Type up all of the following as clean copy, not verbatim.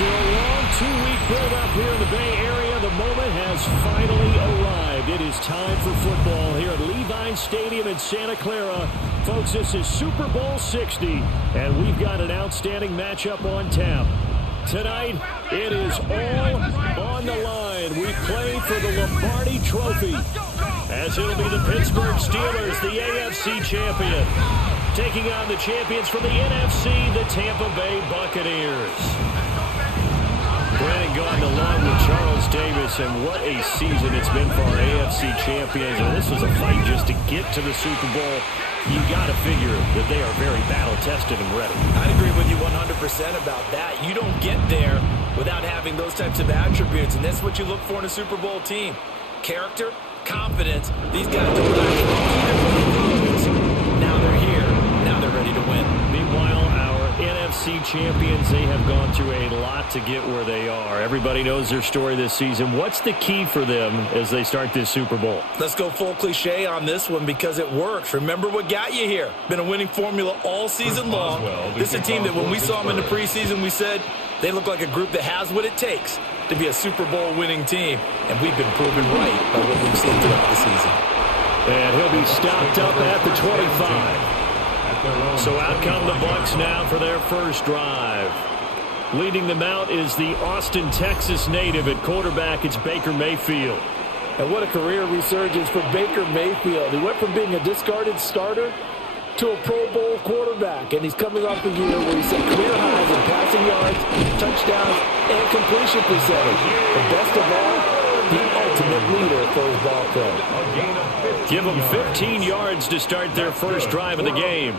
After a long two-week build-up here in the Bay Area, the moment has finally arrived. It is time for football here at Levi Stadium in Santa Clara. Folks, this is Super Bowl 60, and we've got an outstanding matchup on tap. Tonight, it is all on the line. We play for the Lombardi Trophy, as it'll be the Pittsburgh Steelers, the AFC champion, taking on the champions from the NFC, the Tampa Bay Buccaneers. Brandon Gaudin along with Charles Davis, and what a season it's been for our AFC champions. And this was a fight just to get to the Super Bowl. You got to figure that they are very battle-tested and ready. I'd agree with you 100% about that. You don't get there without having those types of attributes, and that's what you look for in a Super Bowl team. Character, confidence. These guys don't lack either one of those. Now they're here. Now they're ready to win. Meanwhile, our NFC champions, they have gone through a lot to get where they are. Everybody knows their story this season. What's the key for them as they start this Super Bowl? Let's go full cliche on this one because it works. Remember what got you here. Been a winning formula all season long. This is a team that when we saw them in the preseason, we said they look like a group that has what it takes to be a Super Bowl winning team. And we've been proven right by what we've seen throughout the season. And he'll be stopped up at the 25. So out come the Bucs now for their first drive. Leading them out is the Austin, Texas native at quarterback. It's Baker Mayfield. And what a career resurgence for Baker Mayfield. He went from being a discarded starter to a Pro Bowl quarterback. And he's coming off the year where he set career highs in passing yards, touchdowns, and completion percentage. The best of all, the ultimate leader for his ball club. Give them 15 yards to start their first drive of the game.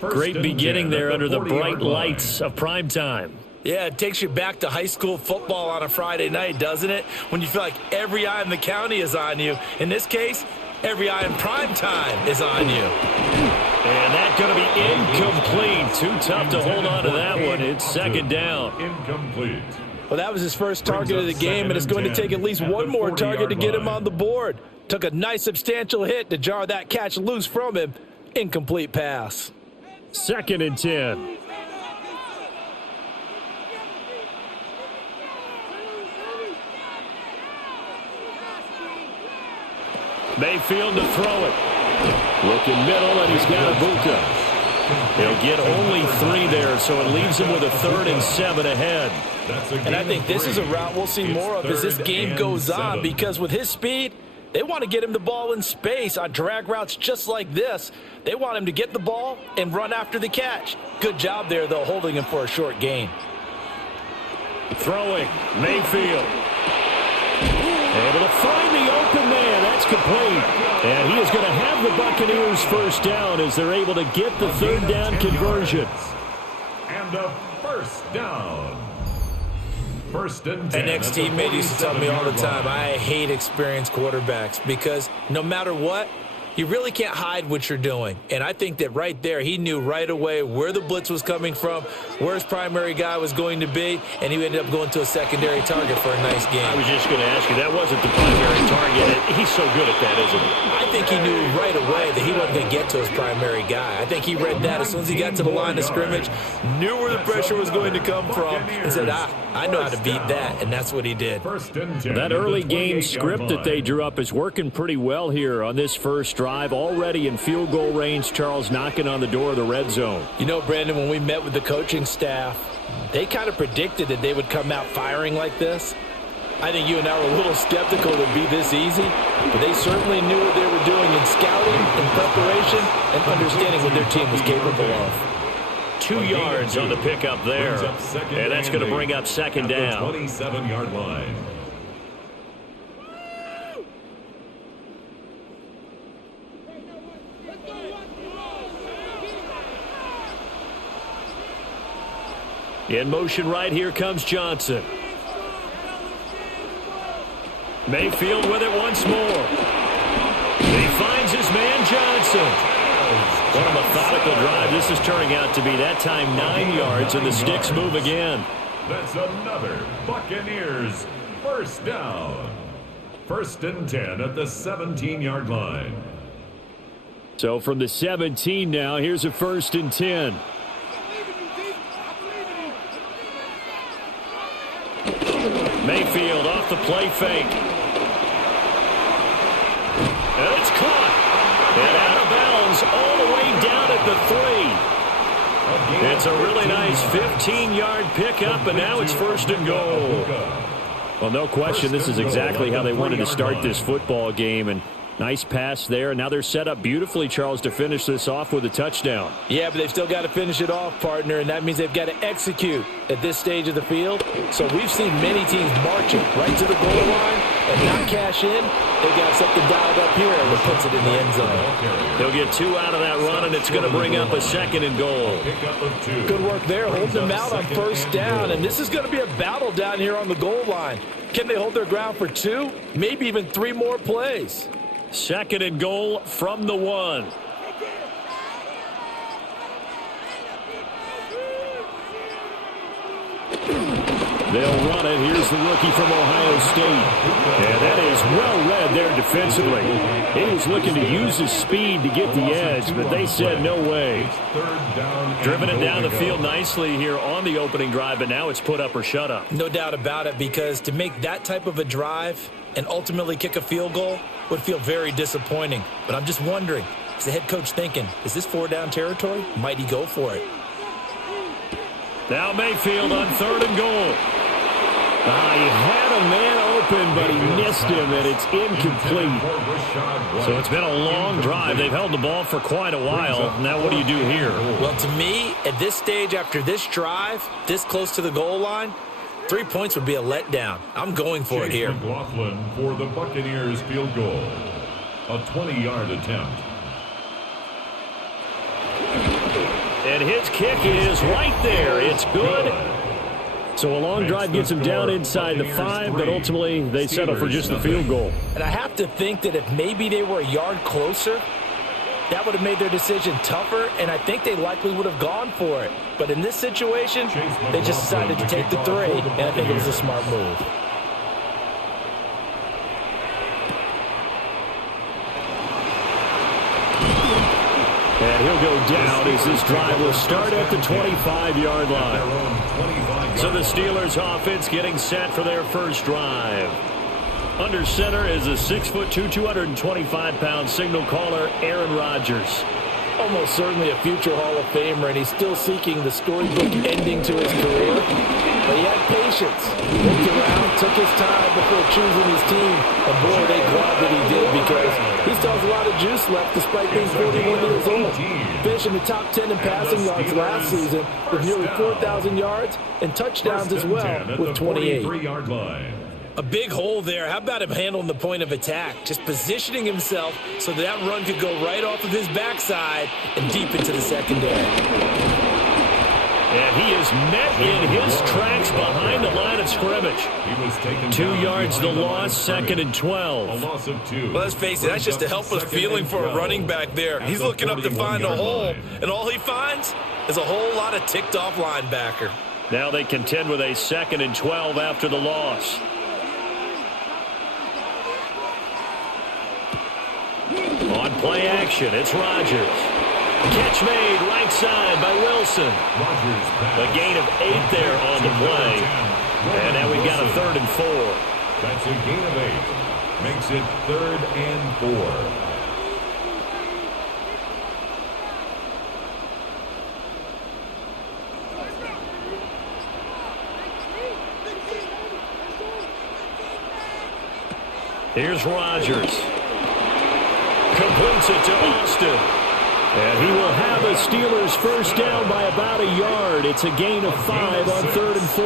Great beginning there under the bright lights of primetime. Yeah, it takes you back to high school football on a Friday night, doesn't it? When you feel like every eye in the county is on you. In this case, every eye in primetime is on you. And that's going to be incomplete. Too tough to hold on to that one. It's second down. Incomplete. Well, that was his first target of the game, and it's going to take at least one more target to get him on the board. Took a nice substantial hit to jar that catch loose from him. Incomplete pass. Second and 10. Mayfield to throw it. Looking middle, and he's got Buccaneers. He'll get only 3 there, so it leaves him with a 3rd and 7 ahead. And I think this is a route we'll see more of as this game goes on, because with his speed, they want to get him the ball in space on drag routes just like this. They want him to get the ball and run after the catch. Good job there, though, holding him for a short gain. Throwing, Mayfield. Able to find the open man. That's complete. And he is going to have the Buccaneers first down as they're able to get the 3rd down conversion. And a first down. First and 10. An ex-teammate used to tell me all the time, I hate experienced quarterbacks because no matter what, you really can't hide what you're doing. And I think that right there, he knew right away where the blitz was coming from, where his primary guy was going to be, and he ended up going to a secondary target for a nice game. I was just going to ask you, that wasn't the primary target. He's so good at that, isn't he? I think he knew right away that he wasn't going to get to his primary guy. I think he read that as soon as he got to the line of scrimmage, knew where the pressure was going to come from, and said, I know how to beat that, and that's what he did. That early game script that they drew up is working pretty well here on this first drive. Already in field goal range, Charles knocking on the door of the red zone. You know, Brandon, when we met with the coaching staff, they kind of predicted that they would come out firing like this. I think you and I were a little skeptical it would be this easy, but they certainly knew what they were doing in scouting, in preparation, and understanding what their team was capable of. 2 yards on the pickup there, and that's going to bring up second down. 27-yard line. In motion right here comes Johnson. Mayfield with it once more. He finds his man Johnson. What a methodical drive this is turning out to be. That time 9 yards, and the sticks move again. That's another Buccaneers first down. First and 10 at the 17-yard line. So from the 17 now, here's a first and 10. Mayfield off the play fake. And it's caught. And out of bounds all the way down at the 3. It's a really nice 15-yard pickup, and now it's 1st and goal. Well, no question, this is exactly how they wanted to start this football game. And nice pass there. Now they're set up beautifully, Charles, to finish this off with a touchdown. Yeah, but they've still got to finish it off, partner, and that means they've got to execute at this stage of the field. So we've seen many teams marching right to the goal line and not cash in. They've got something dialed up here that puts it in the end zone. They'll get 2 out of that run, and it's going to bring up a 2nd and goal. Good work there, holding them out on 1st down, and this is going to be a battle down here on the goal line. Can they hold their ground for 2, maybe even 3 more plays? 2nd and goal from the 1. They'll run it. Here's the rookie from Ohio State. And that is well read there defensively. He was looking to use his speed to get the edge, but they said no way. Driven it down the field nicely here on the opening drive, but now it's put up or shut up. No doubt about it, because to make that type of a drive and ultimately kick a field goal would feel very disappointing. But I'm just wondering, is the head coach thinking, is this 4-down territory? Might he go for it? Now Mayfield on 3rd and goal. He had a man open, but he missed him, and it's incomplete. So it's been a long drive. They've held the ball for quite a while. Now what do you do here? Well, to me, at this stage after this drive, this close to the goal line, 3 points would be a letdown. I'm going for it here. McLaughlin for the Buccaneers field goal. A 20-yard attempt. And his kick is right there. It's good. So a long drive gets him down inside the 5, but ultimately they settle for just the field goal. And I have to think that if maybe they were a yard closer, that would have made their decision tougher, and I think they likely would have gone for it. But in this situation, they just decided to take the 3, and I think it was a smart move. And he'll go down as this drive will start at the 25-yard line. So the Steelers offense getting set for their first drive. Under center is a 6'2", 225-pound signal caller, Aaron Rodgers. Almost certainly a future Hall of Famer, and he's still seeking the storybook ending to his career. But he had patience. Looked around, took his time before choosing his team. And boy, they glad that he did, because he still has a lot of juice left despite being 41 years old. Finishing the top 10 in passing yards last season with nearly 4,000 yards and touchdowns as well with 28. A big hole there. How about him handling the point of attack? Just positioning himself so that run could go right off of his backside and deep into the secondary. And he is met in his tracks behind the line of scrimmage. 2 yards the loss, 2nd and 12. A loss of 2. Well, let's face it, that's just a helpless feeling for a running back there. He's looking up to find a hole, and all he finds is a whole lot of ticked-off linebacker. Now they contend with a 2nd and 12 after the loss. On play action, it's Rodgers. Catch made right side by Wilson. A gain of 8 there on the play. And now we've got a 3rd and 4. That's a gain of 8. Makes it 3rd and 4. Here's Rodgers. Completes it to Austin. And he will have a Steelers first down by about a yard. It's a gain of 5 on 3rd and 4.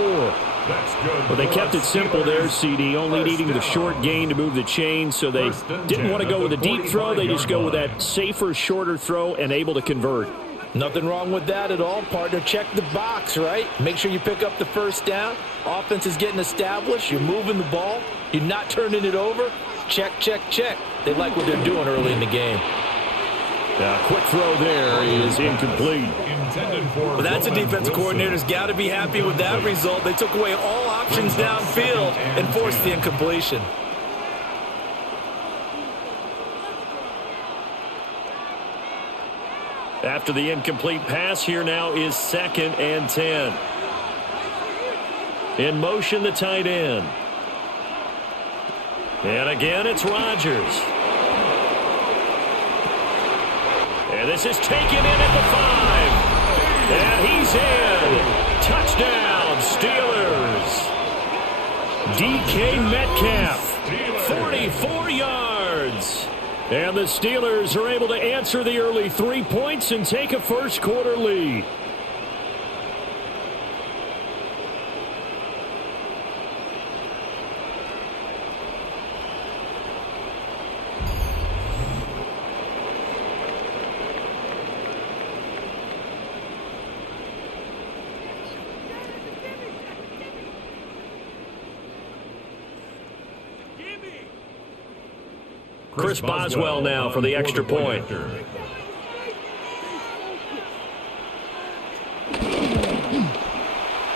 Well, they kept it simple there, CD, only needing the short gain to move the chain, so they didn't want to go with a deep throw. They just go with that safer, shorter throw and able to convert. Nothing wrong with that at all, partner. Check the box, right? Make sure you pick up the first down. Offense is getting established. You're moving the ball. You're not turning it over. Check, check, check. They like what they're doing early in the game. Quick throw there is incomplete. Well, that's a defensive coordinator's got to be happy with that result. They took away all options downfield and forced the incompletion. After the incomplete pass, here now is 2nd and 10. In motion, the tight end. And again, it's Rodgers. And this is taken in at the 5. And he's in. Touchdown, Steelers. DK Metcalf, 44 yards. And the Steelers are able to answer the early 3 points and take a first-quarter lead. Chris Boswell now for the extra point.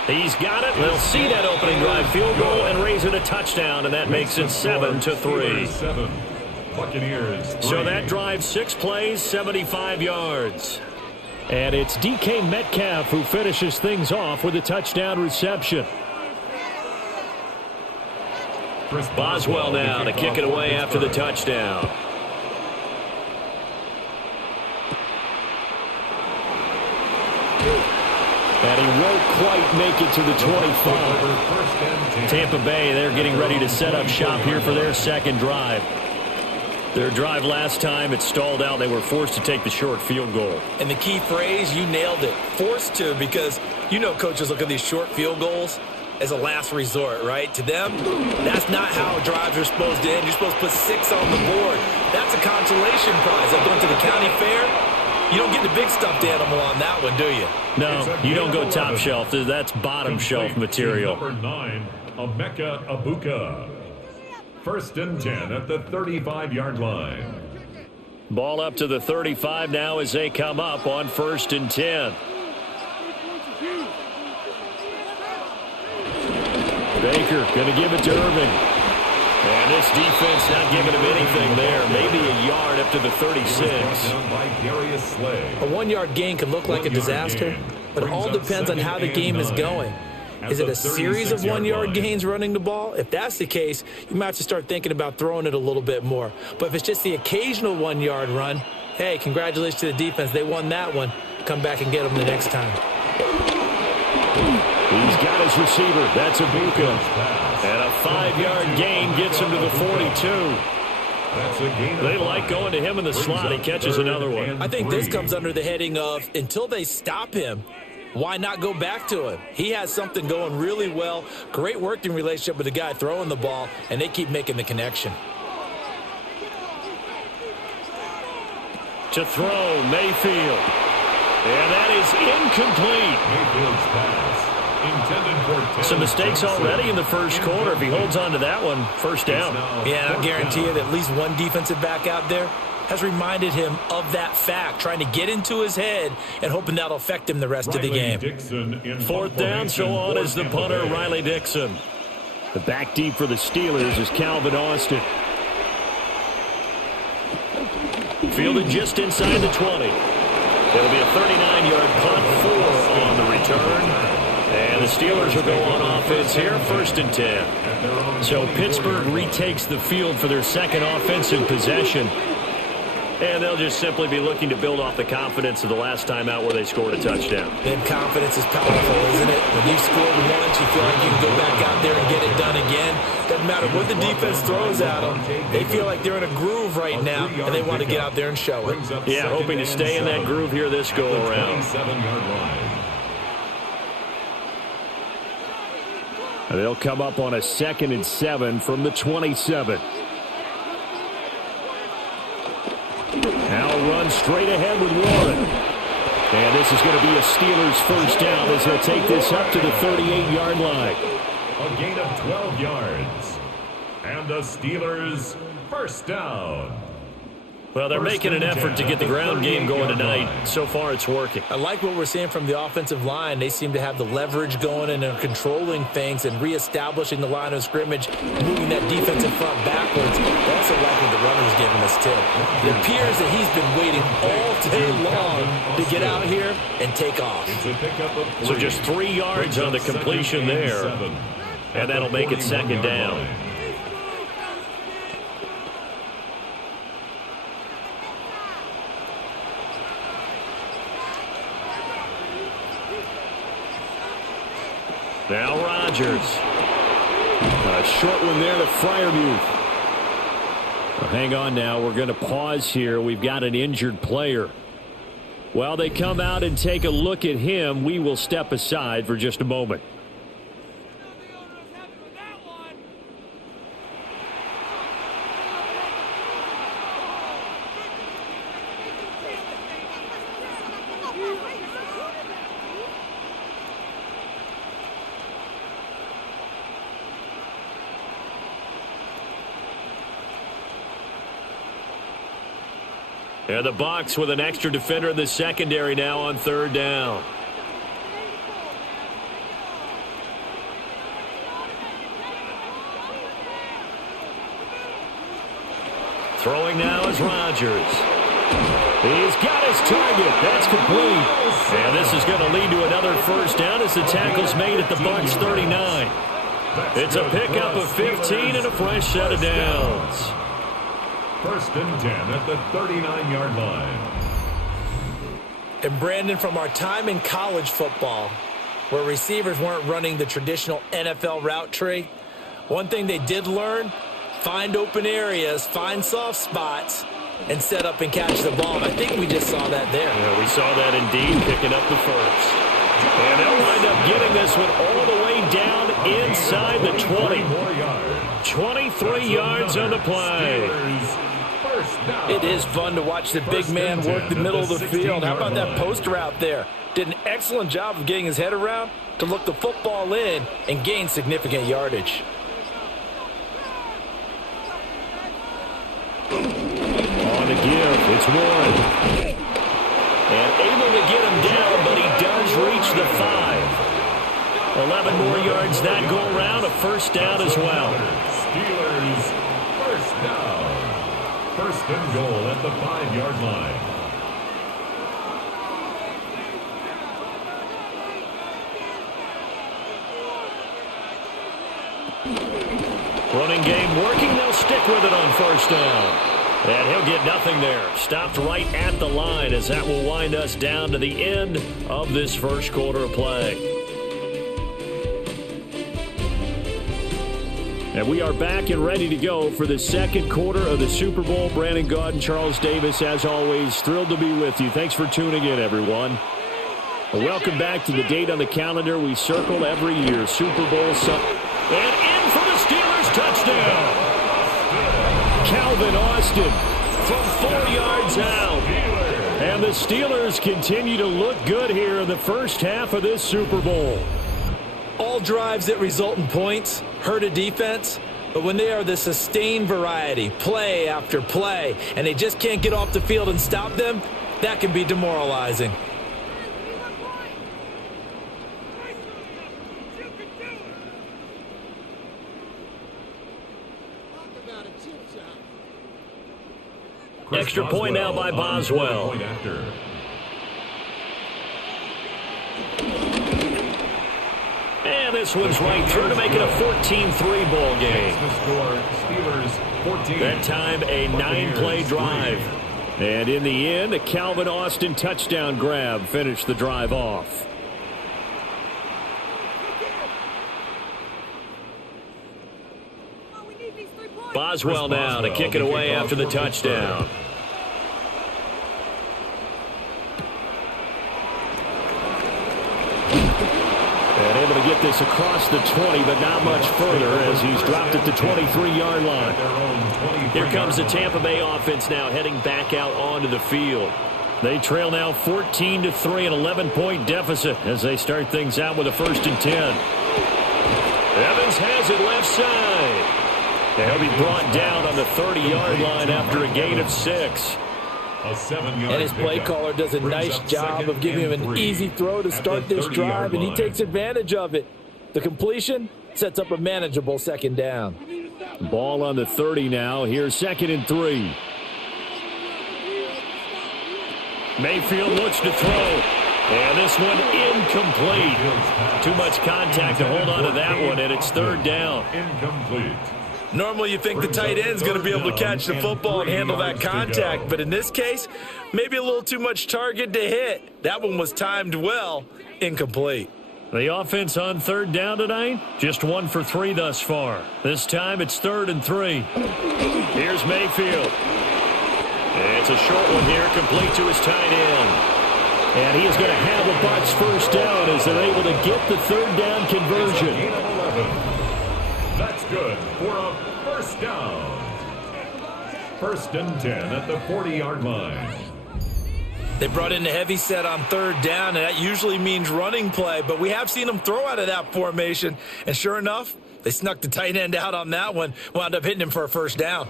He's got it. They'll see that opening drive field goal and raise it a touchdown, and that makes it 7-3. Buccaneers. So that drive 6 plays, 75 yards. And it's DK Metcalf who finishes things off with a touchdown reception. Boswell now to kick it away after the touchdown. And he won't quite make it to the 25. Tampa Bay, they're getting ready to set up shop here for their second drive. Their drive last time, it stalled out. They were forced to take the short field goal. And the key phrase, you nailed it. Forced to, because you know coaches look at these short field goals as a last resort, right? To them, that's not how drives are supposed to end. You're supposed to put 6 on the board. That's a consolation prize. Like going to the county fair, you don't get the big stuffed animal on that one, do you? No, you don't go top shelf. That's bottom shelf material. Number 9, Emeka Egbuka. 1st and 10 at the 35-yard line. Ball up to the 35 now as they come up on 1st and 10. Baker going to give it to Irving. And this defense not giving him anything there. Maybe a yard up to the 36. A 1-yard gain can look like a disaster, but it all depends on how the game is going. Is it a series of 1-yard gains running the ball? If that's the case, you might have to start thinking about throwing it a little bit more. But if it's just the occasional 1-yard run, hey, congratulations to the defense. They won that one. Come back and get them the next time. He's got his receiver. That's Egbuka. And a 5-yard gain gets him to the 42. They like going to him in the slot. He catches another one. I think this comes under the heading of, until they stop him, why not go back to him? He has something going really well. Great working relationship with the guy throwing the ball, and they keep making the connection. To throw, Mayfield. And that is incomplete. Mayfield's pass. Some mistakes already in the first quarter. If he holds on to that one, first down. Yeah, I guarantee you that at least one defensive back out there has reminded him of that fact, trying to get into his head and hoping that'll affect him the rest of the game. 4th down, so on is the punter, Riley Dixon. The back deep for the Steelers is Calvin Austin. Fielded just inside the 20. It'll be a 39-yard punt, 4 on the return. And the Steelers will go on offense here, 1st and 10. So Pittsburgh retakes the field for their second offensive possession. And they'll just simply be looking to build off the confidence of the last time out where they scored a touchdown. And confidence is powerful, isn't it? When you've scored once, you feel like you can go back out there and get it done again. Doesn't matter what the defense throws at them. They feel like they're in a groove right now, and they want to get out there and show it. Yeah, hoping to stay in that groove here this go-around. They'll come up on a 2nd and 7 from the 27. Now run straight ahead with Warren. And this is going to be a Steelers first down as they'll take this up to the 38-yard line. A gain of 12 yards. And the Steelers first down. Well, they're making an effort to get the ground game going tonight. So far, it's working. I like what we're seeing from the offensive line. They seem to have the leverage going and are controlling things and reestablishing the line of scrimmage, moving that defensive front backwards. I also like what the runner's giving us, too. It appears that he's been waiting all day long to get out here and take off. So just 3 yards on the completion there. And that'll make it 2nd down. Now Rodgers. A short one there to Freiermuth. Well, hang on now. We're going to pause here. We've got an injured player. While they come out and take a look at him, we will step aside for just a moment. And the Bucs with an extra defender in the secondary now on third down. Throwing now is Rodgers. He's got his target. That's complete. And this is going to lead to another first down as the tackle's made at the Bucs 39. It's a pickup of 15 and a fresh set of downs. First and 10 at the 39-yard line. And Brandon, from our time in college football, where receivers weren't running the traditional NFL route tree, one thing they did learn, find open areas, find soft spots, and set up and catch the ball. And I think we just saw that there. Yeah, we saw that indeed, picking up the first. And they'll wind up getting this one all the way down inside the 20. 23 yards on the play. It is fun to watch the big man work the middle of the field. How about that post route there? Did an excellent job of getting his head around to look the football in and gain significant yardage. On the give, it's Warren. And able to get him down, but he does reach the 5. 11 more yards that go around, a first down as well. Steelers first down. First and goal at the 5-yard line. Running game working. They'll stick with it on first down. And he'll get nothing there. Stopped right at the line as that will wind us down to the end of this first quarter of play. And we are back and ready to go for the second quarter of the Super Bowl. Brandon Gaud and Charles Davis, as always, thrilled to be with you. Thanks for tuning in, everyone. Welcome back to the date on the calendar we circle every year, Super Bowl Sunday. And in for the Steelers touchdown. Calvin Austin from 4 yards out. And the Steelers continue to look good here in the first half of this Super Bowl. All drives that result in points hurt a defense, but when they are the sustained variety, play after play, and they just can't get off the field and stop them, that can be demoralizing. Extra point now by Boswell. And this one's right through to make it a 14-3 ball game. That time a 9-play drive. And in the end, a Calvin Austin touchdown grab finished the drive off. Boswell now to kick it away after the touchdown. And able to get this across the 20, but not much further as he's dropped at the 23-yard line. Here comes the Tampa Bay offense now heading back out onto the field. They trail now 14-3, an 11-point deficit as they start things out with a 1st and 10. Evans has it left side. He'll be brought down on the 30-yard line after a gain of 6. And his play caller does a nice job of giving him an easy throw to start this drive, and he takes advantage of it. The completion sets up a manageable second down. Ball on the 30 now. Here's 2nd and 3. Mayfield looks to throw. And this one incomplete. Too much contact to hold on to that one, and it's 3rd down. Incomplete. Normally you think the tight end's going to be able to catch the football and handle that contact, but in this case, maybe a little too much target to hit. That one was timed well, incomplete. The offense on third down tonight, just 1 for 3 thus far. This time it's 3rd and 3. Here's Mayfield. It's a short one here, complete to his tight end. And he is going to have a Bucs first down as they're able to get the 3rd down conversion. That's good for a first down. 1st and 10 at the 40-yard line. They brought in the heavy set on 3rd down, and that usually means running play, but we have seen them throw out of that formation, and sure enough, they snuck the tight end out on that one, wound up hitting him for a first down.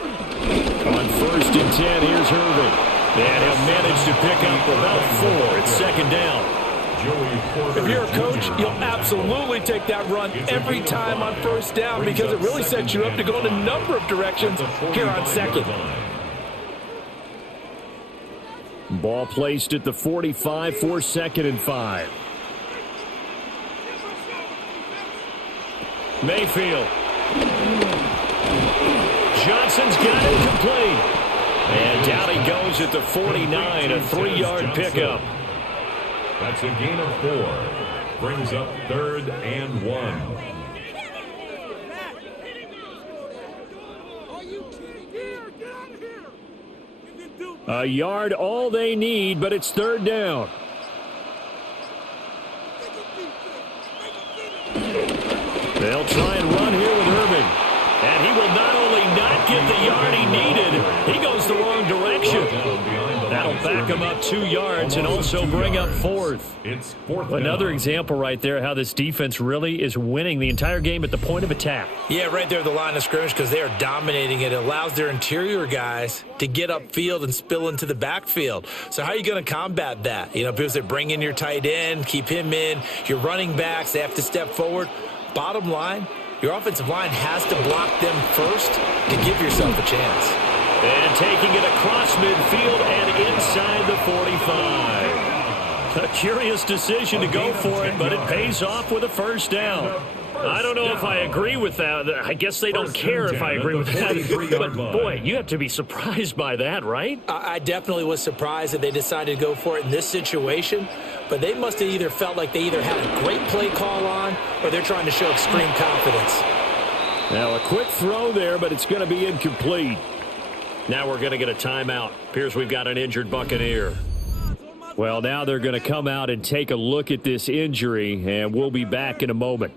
On 1st and 10, here's Irving. And he'll manage to pick up about 4. It's 2nd down. If you're a coach, you'll absolutely take that run every time on 1st down because it really sets you up to go in a number of directions here on 2nd. Ball placed at the 45 for 2nd and 5. Mayfield. Johnson's got it complete. And down he goes at the 49, a 3-yard pickup. That's a gain of 4. Brings up 3rd and 1. A yard all they need, but it's 3rd down. They'll try and run here with Irving. And he will not only not get the yard he needed, he goes the wrong direction. That'll back him up 2 yards and also bring up 4th. It's 4th Another down. example right there how this defense really is winning the entire game at the point of attack. Yeah, right there at the line of scrimmage because they are dominating it. It allows their interior guys to get upfield and spill into the backfield. So how are you going to combat that? You know, people say bring in your tight end, keep him in. Your running backs, they have to step forward. Bottom line, your offensive line has to block them first to give yourself a chance. And taking it across midfield and inside the 45. A curious decision to go for it, but it pays off with a first down. I don't know if I agree with that. I guess they don't care if I agree with that. But, boy, you have to be surprised by that, right? I definitely was surprised that they decided to go for it in this situation, but they must have either felt like they either had a great play call on or they're trying to show extreme confidence. Now, a quick throw there, but it's going to be incomplete. Now we're going to get a timeout. Appears we've got an injured Buccaneer. Well, now they're going to come out and take a look at this injury, and we'll be back in a moment.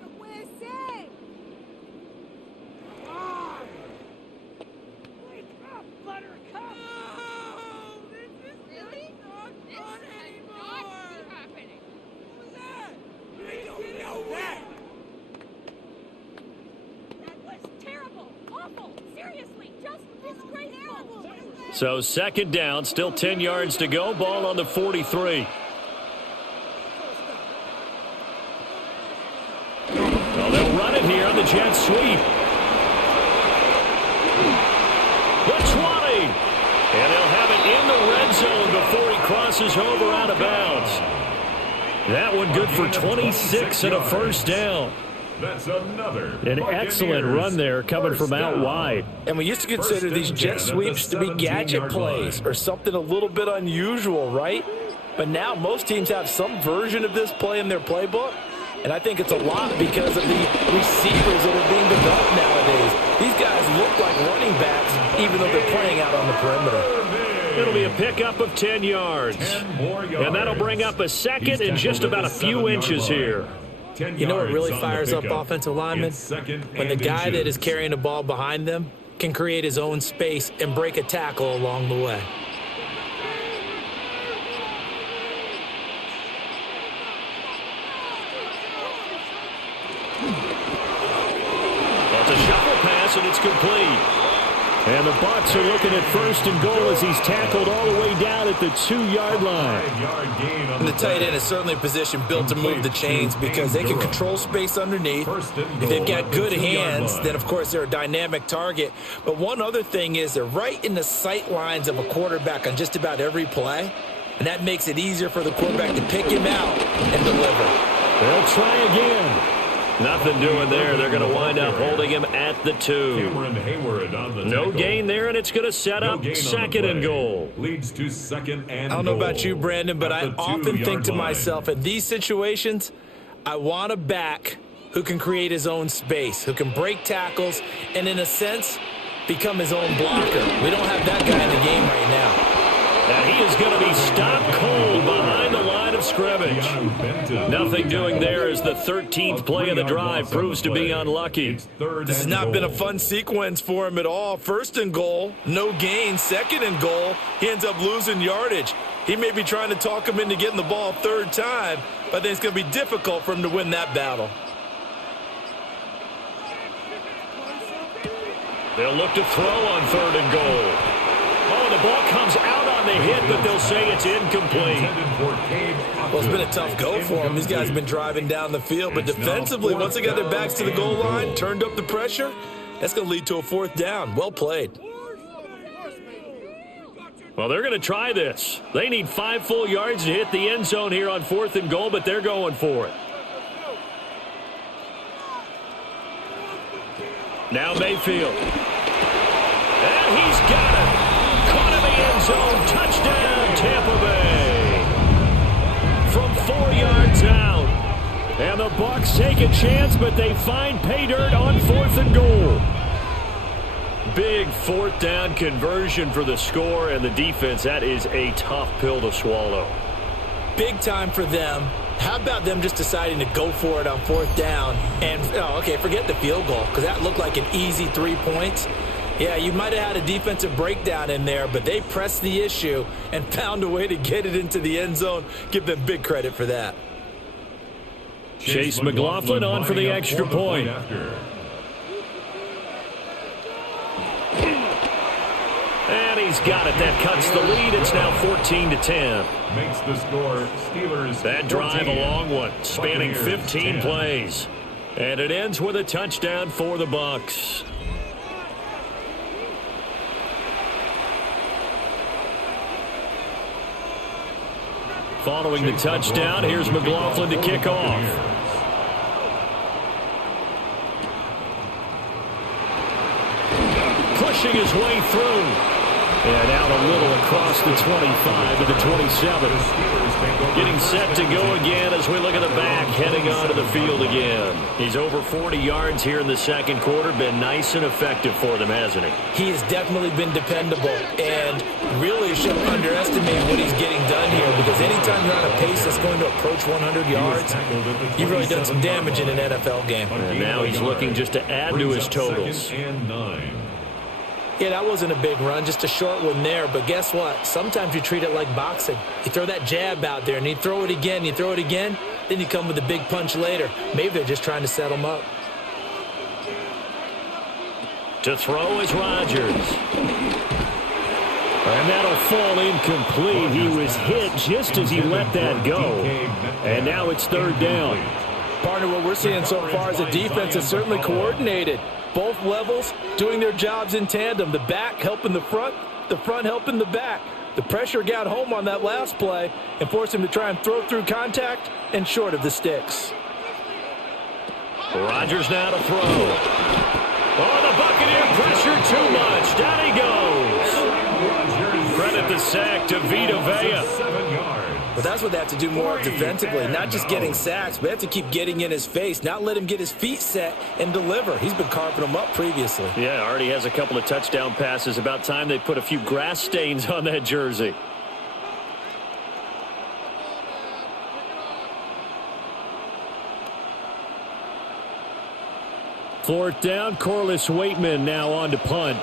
So 2nd down, still 10 yards to go. Ball on the 43. Well, they'll run it here on the jet sweep. The 20. And they'll have it in the red zone before he crosses over out of bounds. That one good for 26 and a first down. That's another An excellent run there coming from out wide. And we used to consider these jet sweeps to be gadget plays or something a little bit unusual, right? But now most teams have some version of this play in their playbook. And I think it's a lot because of the receivers that are being developed nowadays. These guys look like running backs even though they're playing out on the perimeter. It'll be a pickup of 10 yards. And that'll bring up a second and just about a few inches here. You know what really fires up offensive linemen? When the guy that is carrying the ball behind them can create his own space and break a tackle along the way. That's a shuffle pass, and it's complete. And the Bucs are looking at 1st and goal as he's tackled all the way down at the 2-yard line. And the tight end is certainly a position built to move the chains because they can control space underneath. If they've got good hands, then, of course, they're a dynamic target. But one other thing is they're right in the sight lines of a quarterback on just about every play, and that makes it easier for the quarterback to pick him out and deliver. They'll try again. Nothing doing there. They're going to wind up holding him at the 2. No gain there, and it's going to set up second and goal. Leads to second and goal. I don't know about you, Brandon, but I often think to myself, in these situations, I want a back who can create his own space, who can break tackles, and in a sense, become his own blocker. We don't have that guy in the game right now. And he is going to be stopped cold behind the line of scrimmage. Nothing doing there as the 13th play of the drive proves to be unlucky. This has not been a fun sequence for him at all. First and goal, no gain. Second and goal, he ends up losing yardage. He may be trying to talk him into getting the ball third time, but I think it's going to be difficult for him to win that battle. They'll look to throw on third and goal. Oh, the ball comes out on the hit, but they'll say it's incomplete. Well, it's been a tough go for him. These guys have been driving down the field, but defensively, once they got their backs to the goal line, turned up the pressure, that's going to lead to a fourth down. Well played. Well, they're going to try this. They need 5 full yards to hit the end zone here on fourth and goal, but they're going for it. Now Mayfield. And he's got it. Caught in the end zone. Touchdown, Tampa Bay. From 4 yards out. And the Bucs take a chance, but they find pay dirt on fourth and goal. Big fourth down conversion for the score, and the defense, that is a tough pill to swallow. Big time for them. How about them just deciding to go for it on fourth down? And, okay, forget the field goal, because that looked like an easy 3 points. Yeah, you might have had a defensive breakdown in there, but they pressed the issue and found a way to get it into the end zone. Give them big credit for that. Chase McLaughlin on for the extra point. And he's got it. That cuts the lead. It's now 14-10. Makes the score Steelers. That drive a long one, spanning 15 plays. And it ends with a touchdown for the Bucs. Following the touchdown, here's McLaughlin to kick off. Pushing his way through. And out a little across the 25 to the 27. Getting set to go again as we look at the back, heading onto the field again. He's over 40 yards here in the second quarter. Been nice and effective for them, hasn't he? He has definitely been dependable, and really shouldn't underestimate what he's getting done here, because anytime you're on a pace that's going to approach 100 yards, you've really done some damage in an NFL game. And now he's looking just to add to his totals. Yeah, that wasn't a big run, just a short one there. But guess what? Sometimes you treat it like boxing. You throw that jab out there, and you throw it again, then you come with a big punch later. Maybe they're just trying to set him up. To throw is Rodgers. And that'll fall incomplete. He was hit just as he let that go. And now it's third down. Partner, what we're seeing so far is the defense is certainly coordinated. Both levels doing their jobs in tandem. The back helping the front helping the back. The pressure got home on that last play and forced him to try and throw through contact and short of the sticks. Rodgers now to throw. Oh, the Buccaneer pressure too much. Down he goes. Credit the sack to Vita Vea. But that's what they have to do more of defensively, not just getting sacks, but they have to keep getting in his face, not let him get his feet set and deliver. He's been carving them up previously. Yeah, already has a couple of touchdown passes. About time they put a few grass stains on that jersey. Fourth down, Corliss Waitman now on to punt.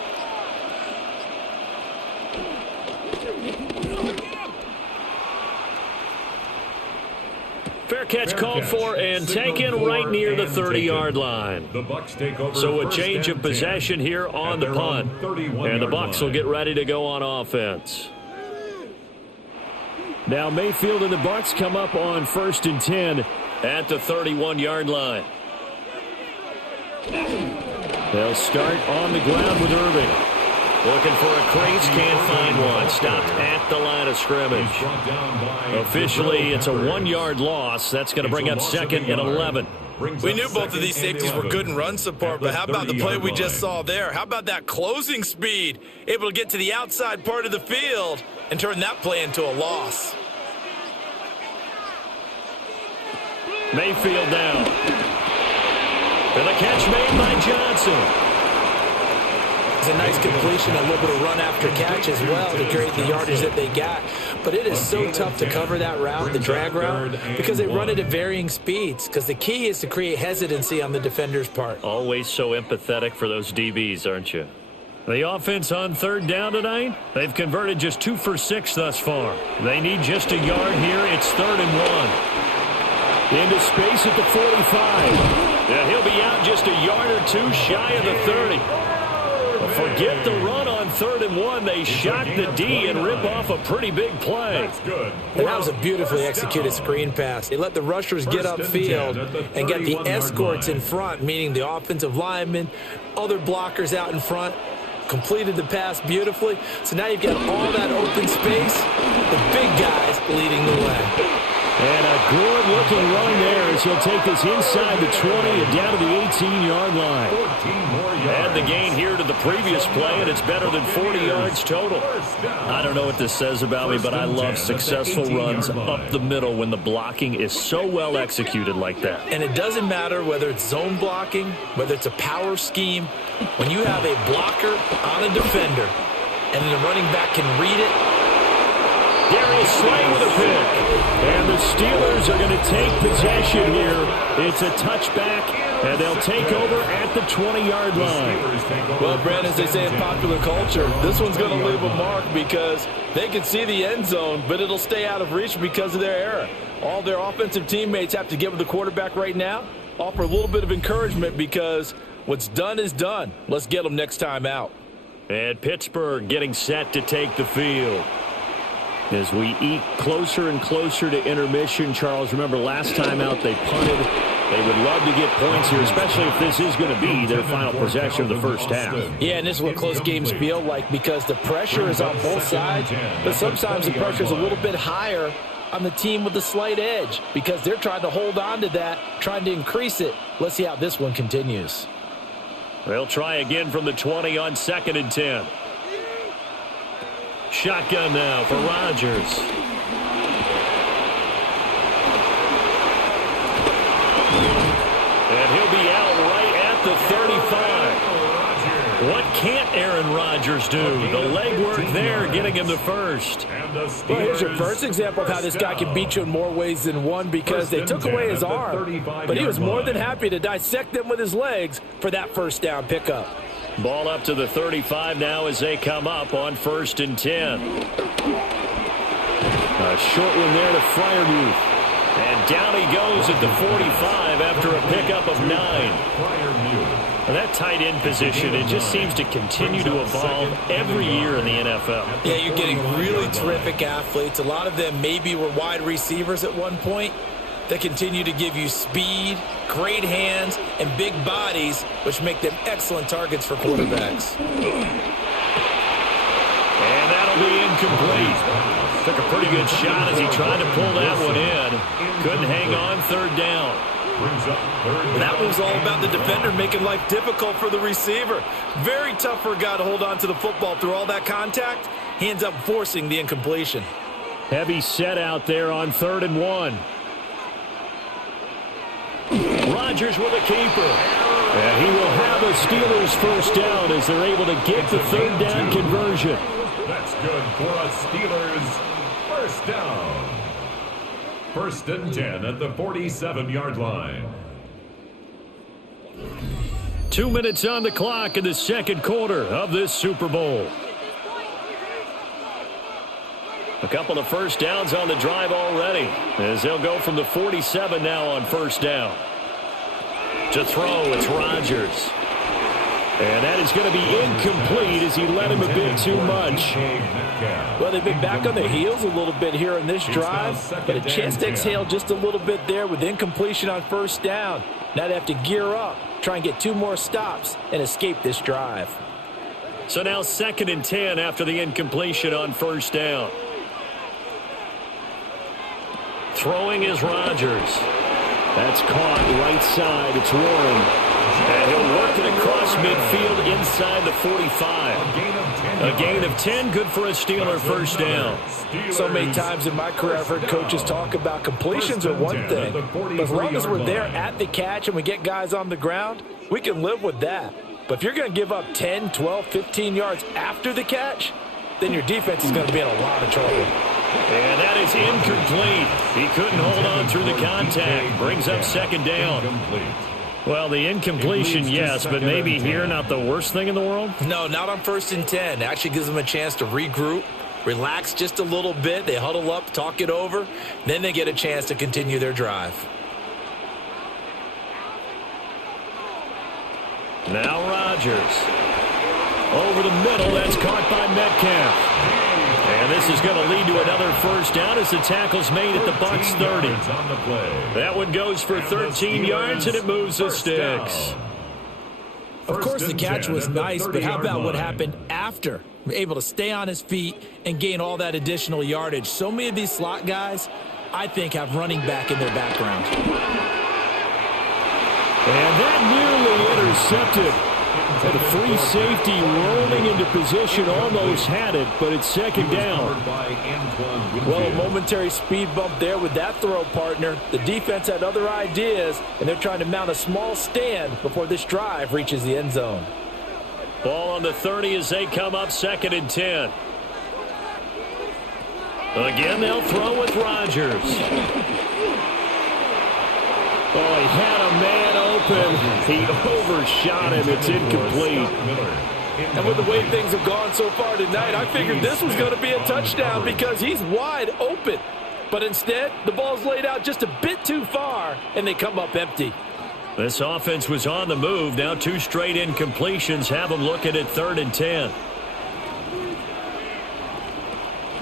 Fair catch called for and taken right near the 30-yard line. So a change of possession here on the punt. And the Bucs will get ready to go on offense. Now Mayfield and the Bucs come up on 1st and 10 at the 31-yard line. They'll start on the ground with Irving. Looking for a crease, can't find one. Stopped at the line of scrimmage. Officially, it's a 1-yard loss. That's going to bring up 2nd and 11. We knew both of these safeties were good in run support, but how about the play we just saw there? How about that closing speed? Able to get to the outside part of the field and turn that play into a loss. Mayfield down. And the catch made by Johnson. It's a nice completion, a little bit of run after catch as well to create the yardage that they got. But it is so tough to cover that route, the drag route, because they run it at varying speeds. Because the key is to create hesitancy on the defender's part. Always so empathetic for those DBs, aren't you? The offense on third down tonight, they've converted just 2 for 6 thus far. They need just a yard here. It's 3rd and 1. Into space at the 45. Yeah, he'll be out just a yard or 2 shy of the 30. Forget the run on 3rd and 1. They shot the D and rip off a pretty big play. And that was a beautifully executed screen pass. They let the rushers get upfield and get the escorts in front, meaning the offensive linemen, other blockers out in front. Completed the pass beautifully. So now you've got all that open space. The big guys leading the way. And a good-looking run there as he'll take this inside the 20 and down to the 18-yard line. Add the gain here to the previous play, and it's better than 40 yards total. I don't know what this says about me, but I love successful runs up the middle when the blocking is so well executed like that. And it doesn't matter whether it's zone blocking, whether it's a power scheme. When you have a blocker on a defender, and the running back can read it, Darius Slay with a pick. And the Steelers are going to take possession here. It's a touchback, and they'll take over at the 20-yard line. Well, Brandon, as they say in popular culture, this one's going to leave a mark because they can see the end zone, but it'll stay out of reach because of their error. All their offensive teammates have to get with the quarterback right now, offer a little bit of encouragement because what's done is done. Let's get them next time out. And Pittsburgh getting set to take the field. As we eat closer and closer to intermission, Charles, remember last time out they punted. They would love to get points here, especially if this is going to be their final possession of the first half. Yeah, and this is what close games feel like because the pressure is on both sides, but sometimes the pressure is a little bit higher on the team with the slight edge because they're trying to hold on to that, trying to increase it. Let's see how this one continues. They'll try again from the 20 on 2nd and 10. Shotgun now for Rodgers. And he'll be out right at the 35. What can't Aaron Rodgers do? The legwork there getting him the first. Well, here's your first example of how this guy can beat you in more ways than one because they took away his arm. But he was more than happy to dissect them with his legs for that first down pickup. Ball up to the 35 now as they come up on 1st and 10. A short one there to Freiermuth. And down he goes at the 45 after a pickup of 9. And that tight end position, it just seems to continue to evolve every year in the NFL. Yeah, you're getting really terrific athletes. A lot of them maybe were wide receivers at one point. They continue to give you speed, great hands, and big bodies, which make them excellent targets for quarterbacks. And that'll be incomplete. Took a pretty good shot as he tried to pull that one in. Couldn't hang on 3rd down. That was all about the defender making life difficult for the receiver. Very tough for a guy to hold on to the football through all that contact. He ends up forcing the incompletion. Heavy set out there on 3rd and 1. Rodgers with a keeper. And he will have a Steelers first down as they're able to get the 3rd down conversion. That's good for a Steelers first down. 1st and 10 at the 47-yard line. 2 minutes on the clock in the 2nd quarter of this Super Bowl. A couple of first downs on the drive already as they'll go from the 47 now on 1st down. To throw, it's Rodgers. And that is going to be incomplete as he led him a bit too much. Well, they've been back on their heels a little bit here in this drive, but a chance to exhale just a little bit there with incompletion on 1st down. Now they have to gear up, try and get 2 more stops, and escape this drive. So now 2nd and 10 after the incompletion on 1st down. Throwing is Rodgers. That's caught right side. It's Warren. And he'll work it across midfield inside the 45. A gain of 10, good for a Steeler first down. So many times in my career I've heard coaches talk about completions are one thing. But as long as we're there at the catch and we get guys on the ground, we can live with that. But if you're going to give up 10, 12, 15 yards after the catch, then your defense is going to be in a lot of trouble. And that is incomplete. He couldn't hold on through the contact. Brings up second down. Well, the incompletion, yes, but maybe here not the worst thing in the world? No, not on 1st and 10. It actually gives them a chance to regroup, relax just a little bit. They huddle up, talk it over. Then they get a chance to continue their drive. Now Rodgers. Over the middle, that's caught by Metcalf. And this is going to lead to another first down as the tackle's made at the Bucs 30. That one goes for 13 yards, and it moves the sticks. Of course, the catch was nice, but how about what happened after? Able to stay on his feet and gain all that additional yardage. So many of these slot guys, I think, have running back in their background. And that nearly intercepted. And a free safety rolling into position, almost had it, but it's second down. Well, a momentary speed bump there with that throw, partner. The defense had other ideas, and they're trying to mount a small stand before this drive reaches the end zone. Ball on the 30 as they come up 2nd and 10. Again, they'll throw with Rodgers. Oh, he had a man open. He overshot him. It's incomplete. And with the way things have gone so far tonight, I figured this was going to be a touchdown because he's wide open. But instead, the ball's laid out just a bit too far, and they come up empty. This offense was on the move. Now 2 straight incompletions have them looking at 3rd and 10.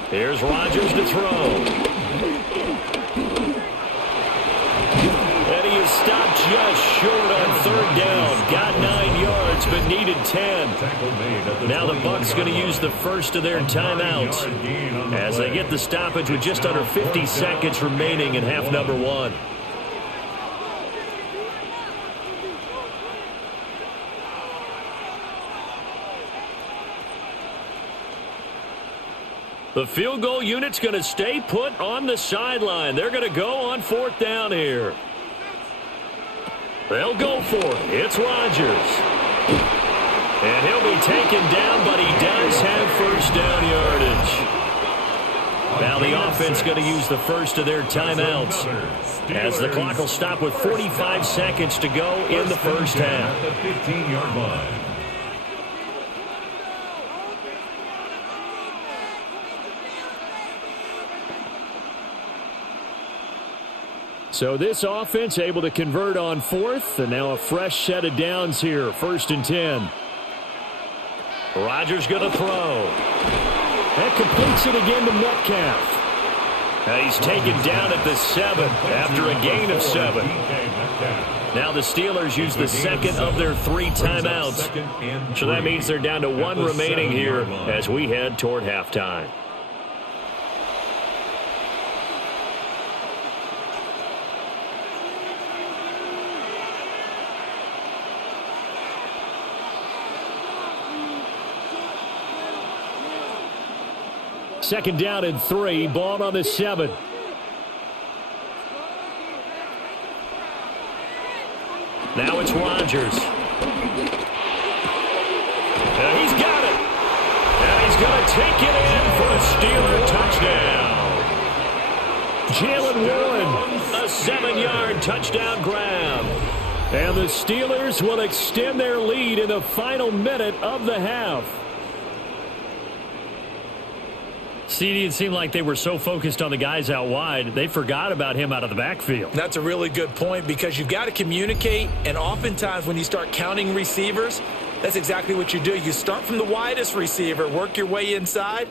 Here's Rodgers to throw. Stopped just short on 3rd down. Got 9 yards, but needed 10. Now the Bucs going to use the first of their timeouts as they get the stoppage with just under 50 seconds remaining in half number 1. The field goal unit's going to stay put on the sideline. They're going to go on 4th down here. They'll go for it. It's Rodgers. And he'll be taken down, but he does have first down yardage. Now the offense going to use the first of their timeouts as the clock will stop with 45 seconds to go in the first half. The 15-yard line. So this offense able to convert on 4th, and now a fresh set of downs here, 1st and 10. Rodgers going to throw. That completes it again to Metcalf. Now he's taken down at the 7 after a gain of 7. Now the Steelers use the second of their 3 timeouts. So that means they're down to 1 remaining here as we head toward halftime. Second down and 3, ball on the 7. Now it's Rodgers. Now he's got it. And he's going to take it in for a Steeler touchdown. Jalen Warren, a 7-yard touchdown grab. And the Steelers will extend their lead in the final minute of the half. CD, it seemed like they were so focused on the guys out wide, they forgot about him out of the backfield. That's a really good point because you've got to communicate, and oftentimes when you start counting receivers, that's exactly what you do. You start from the widest receiver, work your way inside.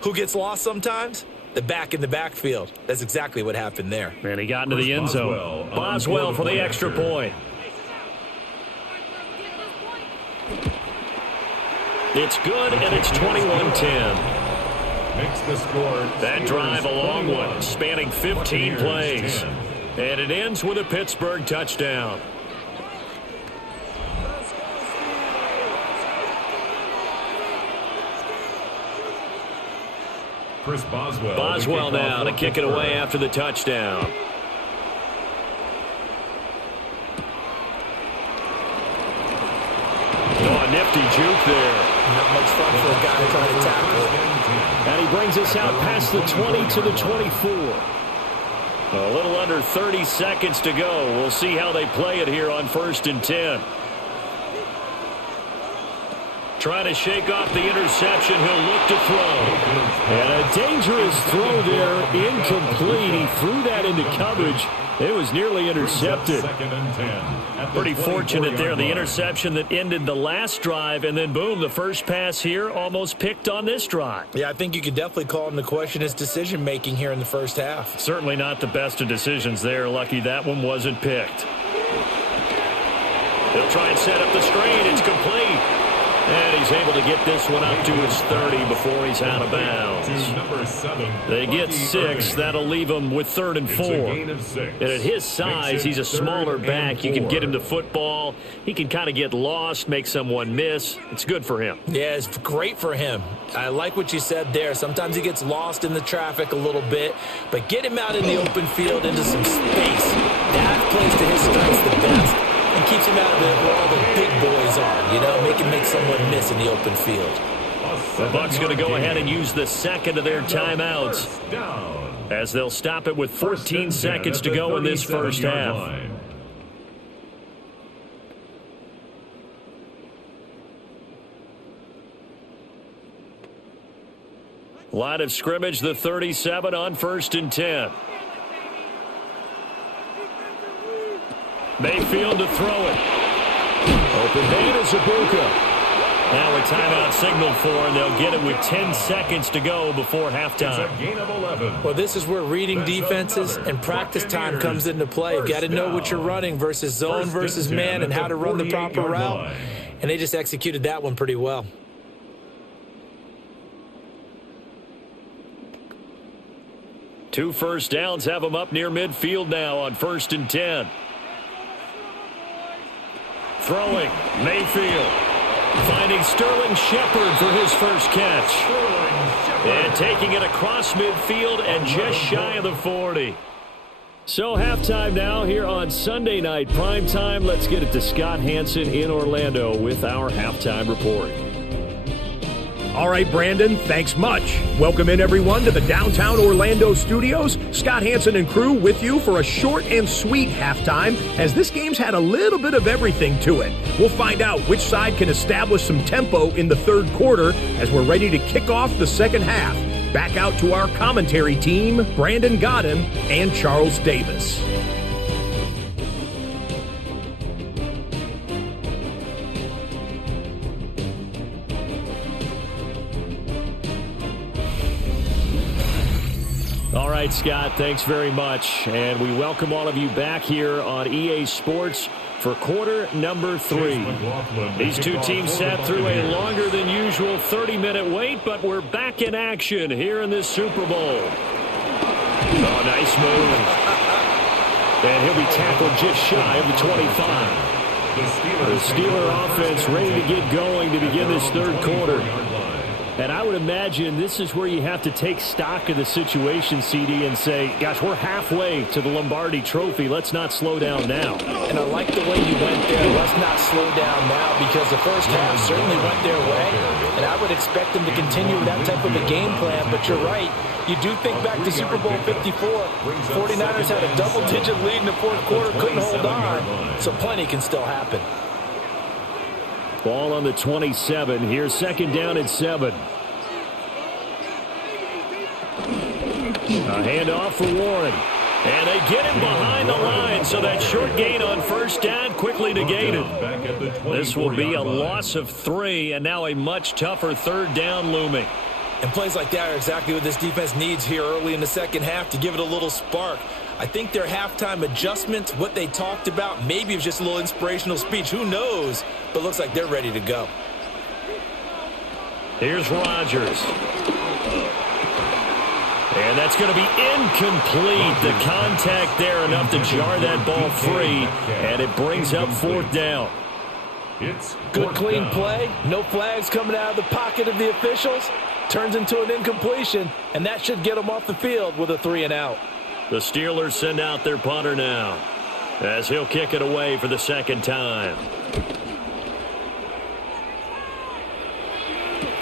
Who gets lost sometimes? The back in the backfield. That's exactly what happened there. And he got into the end zone. Boswell for the extra point. It's good, and it's 21-10. Makes the score. That drive a long one, spanning 15 plays. And it ends with a Pittsburgh touchdown. Chris Boswell. Boswell now to kick it away after the touchdown. Oh, a nifty juke there. Not much fun for a guy trying to tackle. And he brings us out past the 20 to the 24. A little under 30 seconds to go. We'll see how they play it here on 1st and 10. Trying to shake off the interception. He'll look to throw. And a dangerous throw there. Incomplete. He threw that into coverage. It was nearly intercepted. Pretty fortunate there. The interception that ended the last drive. And then, boom, the first pass here almost picked on this drive. Yeah, I think you could definitely call him to question his decision-making here in the first half. Certainly not the best of decisions there. Lucky that one wasn't picked. He'll try and set up the screen. It's complete. And he's able to get this one up to his 30 before he's out of bounds. They get 6. That'll leave him with 3rd and 4. And at his size, he's a smaller back. You can get him the football. He can kind of get lost, make someone miss. It's good for him. Yeah, it's great for him. I like what you said there. Sometimes he gets lost in the traffic a little bit. But get him out in the open field into some space. That plays to his strengths the best. And keeps him out of it where all the big boys are, you know, make someone miss in the open field. The Bucs going to go ahead and use the second of their timeouts as they'll stop it with 14 seconds to go in this first half. Line of scrimmage, the 37 on 1st and 10. Mayfield to throw it. Open hand is Buccaneers. Now a timeout signaled for, and they'll get it with 10 seconds to go before halftime. Well, this is where reading defenses and practice time comes into play. You've got to know what you're running versus zone versus man and how to run the proper route. And they just executed that one pretty well. Two first downs have them up near midfield now on 1st and 10. Throwing, Mayfield. Finding Sterling Shepard for his first catch. And taking it across midfield and just shy of the 40. So halftime now here on Sunday Night Primetime. Let's get it to Scott Hansen in Orlando with our halftime report. All right, Brandon, thanks much. Welcome in, everyone, to the downtown Orlando studios. Scott Hansen and crew with you for a short and sweet halftime, as this game's had a little bit of everything to it. We'll find out which side can establish some tempo in the third quarter as we're ready to kick off the second half. Back out to our commentary team, Brandon Godden and Charles Davis. All right, Scott, thanks very much. And we welcome all of you back here on EA Sports for quarter number 3. These two teams sat through a longer than usual 30-minute wait, but we're back in action here in this Super Bowl. Oh, nice move. And he'll be tackled just shy of the 25. The Steeler offense ready to get going to begin this third quarter. And I would imagine this is where you have to take stock of the situation, CD, and say, gosh, we're halfway to the Lombardi Trophy. Let's not slow down now. And I like the way you went there. Let's not slow down now, because the first half certainly went their way. And I would expect them to continue that type of a game plan. But you're right. You do think back to Super Bowl 54. 49ers had a double-digit lead in the fourth quarter, couldn't hold on. So plenty can still happen. Ball on the 27. Here's second down at 7. A handoff for Warren. And they get him behind the line, so that short gain on first down quickly negated. This will be a loss of 3, and now a much tougher third down looming. And plays like that are exactly what this defense needs here early in the second half to give it a little spark. I think their halftime adjustment, what they talked about, maybe it was just a little inspirational speech. Who knows? But looks like they're ready to go. Here's Rodgers. And that's going to be incomplete. The contact there enough to jar that ball free, and it brings up fourth down. It's good, clean play. No flags coming out of the pocket of the officials. Turns into an incompletion, and that should get them off the field with a 3-and-out. The Steelers send out their punter now, as he'll kick it away for the second time.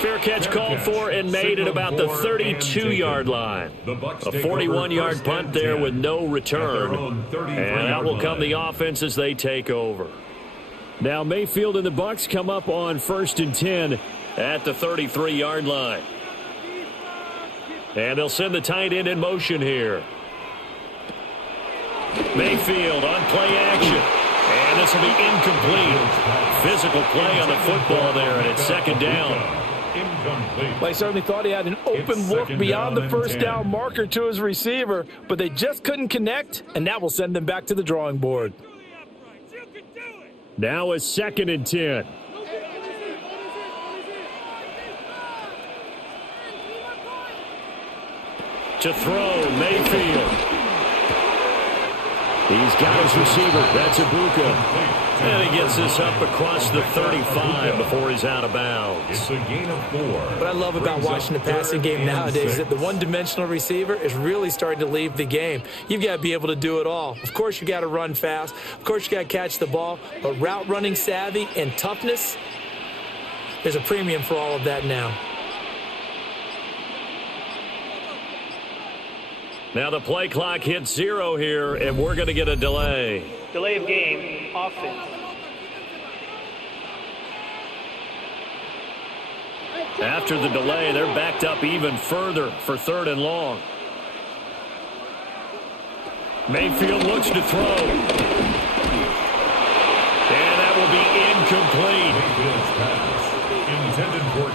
Fair catch called for and made at about the 32-yard line. A 41-yard punt there with no return. And out will come the offense as they take over. Now Mayfield and the Bucs come up on 1st and 10 at the 33-yard line. And they'll send the tight end in motion here. Mayfield on play action. And this will be incomplete. Physical play on the football there, and it's second down. Well, I certainly thought he had an open look beyond the first down marker to his receiver, but they just couldn't connect, and that will send them back to the drawing board. Now it's 2nd and 10. To throw, Mayfield. He's got his receiver. That's Ibuka. And he gets this up across the 35 before he's out of bounds. It's a gain of 4. What I love about watching the passing game nowadays is that the one-dimensional receiver is really starting to leave the game. You've got to be able to do it all. Of course, you got to run fast. Of course, you got to catch the ball. But route running savvy and toughness, there's a premium for all of that now. Now the play clock hits 0 here, and we're going to get a delay. Delay of game, offense. After the delay, they're backed up even further for 3rd and long. Mayfield looks to throw. And that will be incomplete.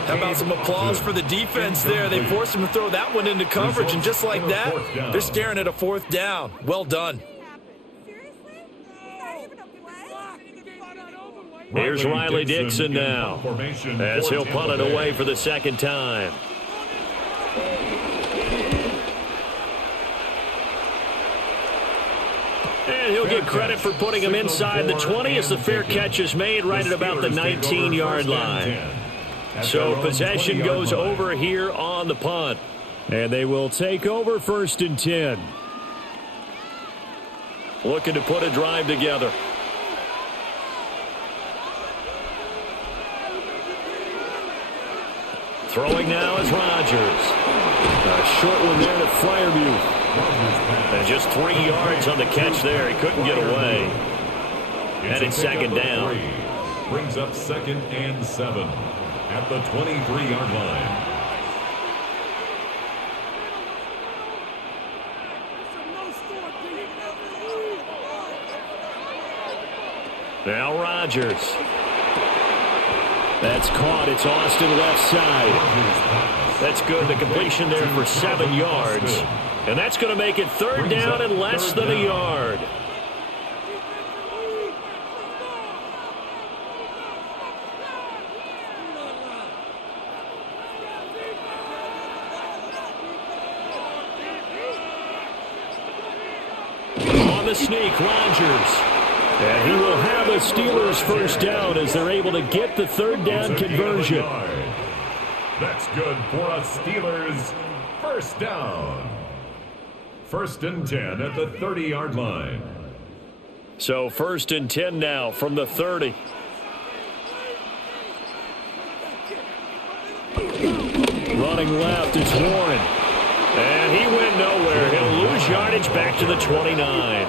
How about some applause for the defense there? They forced him to throw that one into coverage, and just like that, they're staring at a 4th down. Well done. Here's Riley Dixon now, as he'll punt it away for the second time. And he'll get credit for putting him inside the 20 as the fair catch is made right at about the 19-yard line. So possession goes over here on the punt. And they will take over 1st and 10. Looking to put a drive together. Throwing now is Rodgers. A short one there to Freiermuth. And just 3 yards on the catch there. He couldn't get away. And it's second down. Brings up 2nd and 7 at the 23-yard line. Now Rodgers. That's caught. It's Austin left side. That's good. The completion there for 7 yards. And that's going to make it 3rd down and less than a yard. On the sneak, Rodgers. And he will have a Steelers 1st down as they're able to get the 3rd down conversion. That's good for a Steelers 1st down. 1st and 10 at the 30-yard line. So 1st and 10 now from the 30. Running left, it's Warren. And he went nowhere. He'll lose yardage back to the 29.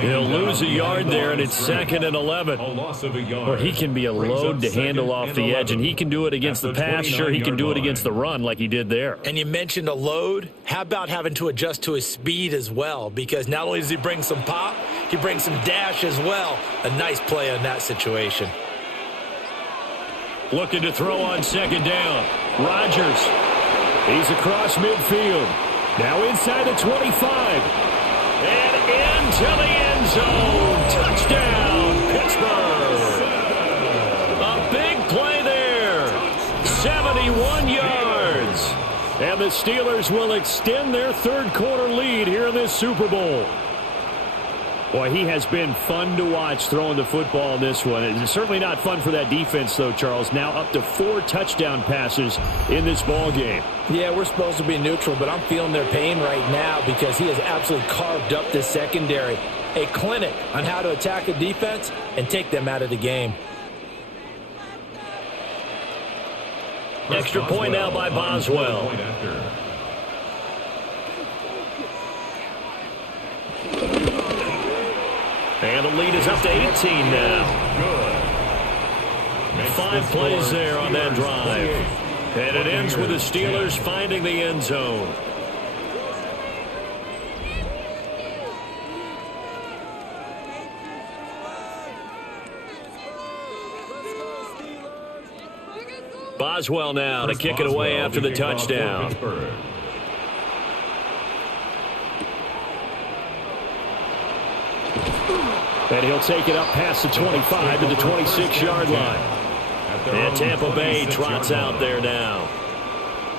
He'll lose a yard there, and it's 2nd and 11. Or he can be a load to handle off the edge, and he can do it against the pass. Sure, he can do it against the run like he did there. And you mentioned a load. How about having to adjust to his speed as well? Because not only does he bring some pop, he brings some dash as well. A nice play on that situation. Looking to throw on 2nd down. Rodgers. He's across midfield. Now inside the 25. And into the end zone. Touchdown, Pittsburgh. A big play there. 71 yards. And the Steelers will extend their third-quarter lead here in this Super Bowl. Boy, he has been fun to watch throwing the football in this one. It's certainly not fun for that defense, though, Charles. Now up to 4 touchdown passes in this ball game. Yeah, we're supposed to be neutral, but I'm feeling their pain right now because he has absolutely carved up this secondary. A clinic on how to attack a defense and take them out of the game. Extra point now by Boswell. And the lead is up to 18 now. 5 plays there on that drive. And it ends with the Steelers finding the end zone. Boswell now to kick it away after the touchdown. And he'll take it up past the 25 to the 26-yard line. And Tampa Bay trots out there now.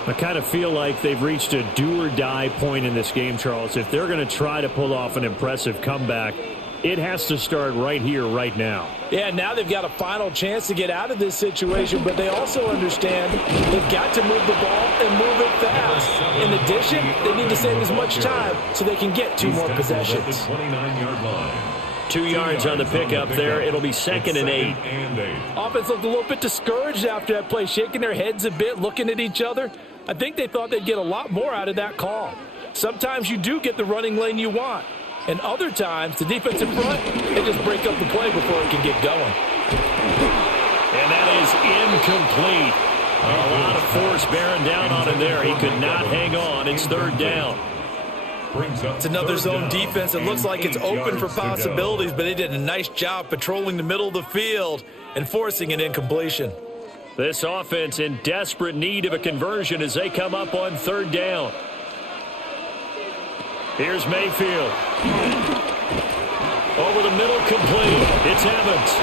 I kind of feel like they've reached a do-or-die point in this game, Charles. If they're going to try to pull off an impressive comeback, it has to start right here, right now. Yeah, now they've got a final chance to get out of this situation, but they also understand they've got to move the ball and move it fast. In addition, they need to save as much time so they can get 2 more possessions. 29-yard line. 2 yards on the pickup there. It'll be 2nd and 8. Offense looked a little bit discouraged after that play, shaking their heads a bit, looking at each other. I think they thought they'd get a lot more out of that call. Sometimes you do get the running lane you want. And other times, the defensive front, they just break up the play before it can get going. And that is incomplete. A lot of force bearing down on him there. He could not hang on. It's 3rd down. It's another zone defense. It looks like it's open for possibilities, but they did a nice job patrolling the middle of the field and forcing an incompletion. This offense in desperate need of a conversion as they come up on 3rd down. Here's Mayfield. Over the middle, complete. It's Evans.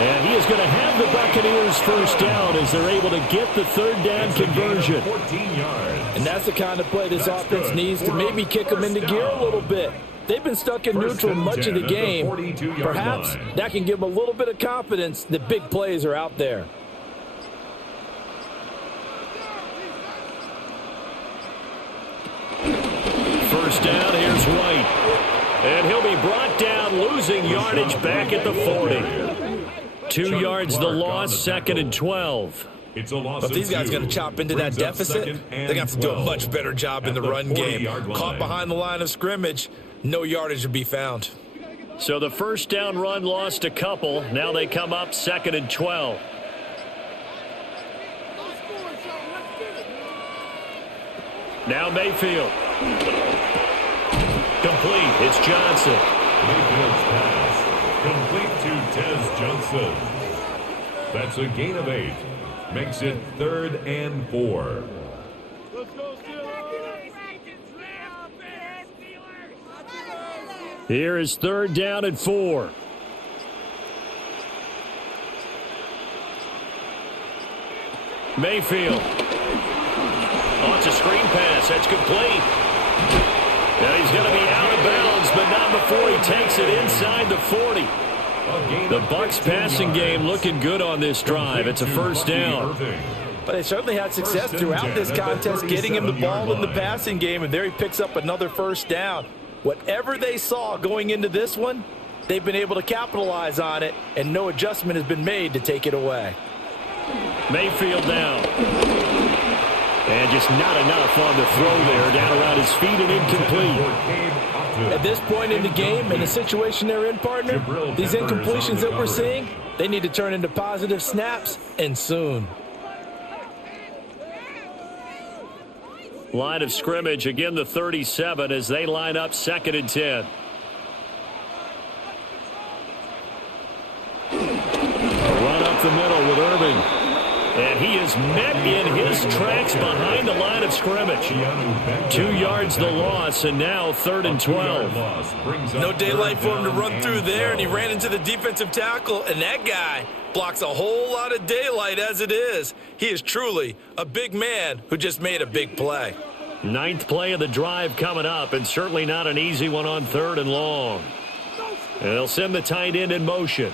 And he is going to have the Buccaneers first down as they're able to get the 3rd down conversion. 14 yards. And that's the kind of play this offense needs to maybe kick them into gear a little bit. They've been stuck in neutral much of the game. Perhaps that can give them a little bit of confidence that big plays are out there. First down, here's White. And he'll be brought down, losing yardage back at the 40. 2 yards the loss, 2nd and 12. But these guys are going to chop into that deficit. They're going to have to do a much better job in the run game. Caught behind the line of scrimmage, no yardage to be found. So the first down run lost a couple. Now they come up 2nd and 12. Now Mayfield. Complete. It's Johnson. Mayfield's pass. Complete to Tez Johnson. That's a gain of 8. Makes it 3rd and 4. Here is 3rd down and 4. Mayfield. Oh, it's a screen pass. That's complete. Now he's going to be out of bounds, but not before he takes it inside the 40. The Bucs passing game looking good on this drive. It's a first down. But they certainly had success throughout this contest, getting him the ball in the passing game, and there he picks up another first down. Whatever they saw going into this one, they've been able to capitalize on it, and no adjustment has been made to take it away. Mayfield down. And just not enough on the throw there, down around his feet and incomplete. At this point in the game, in the situation they're in, partner, these incompletions that we're seeing, they need to turn into positive snaps, and soon. Line of scrimmage, again the 37 as they line up 2nd and 10. A run up the middle with Irving. And he is met in his tracks behind the line of scrimmage. 2 yards the loss, and now 3rd and 12. No daylight for him to run through there, and he ran into the defensive tackle, and that guy blocks a whole lot of daylight as it is. He is truly a big man who just made a big play. 9th play of the drive coming up, and certainly not an easy one on 3rd and long. And they'll send the tight end in motion.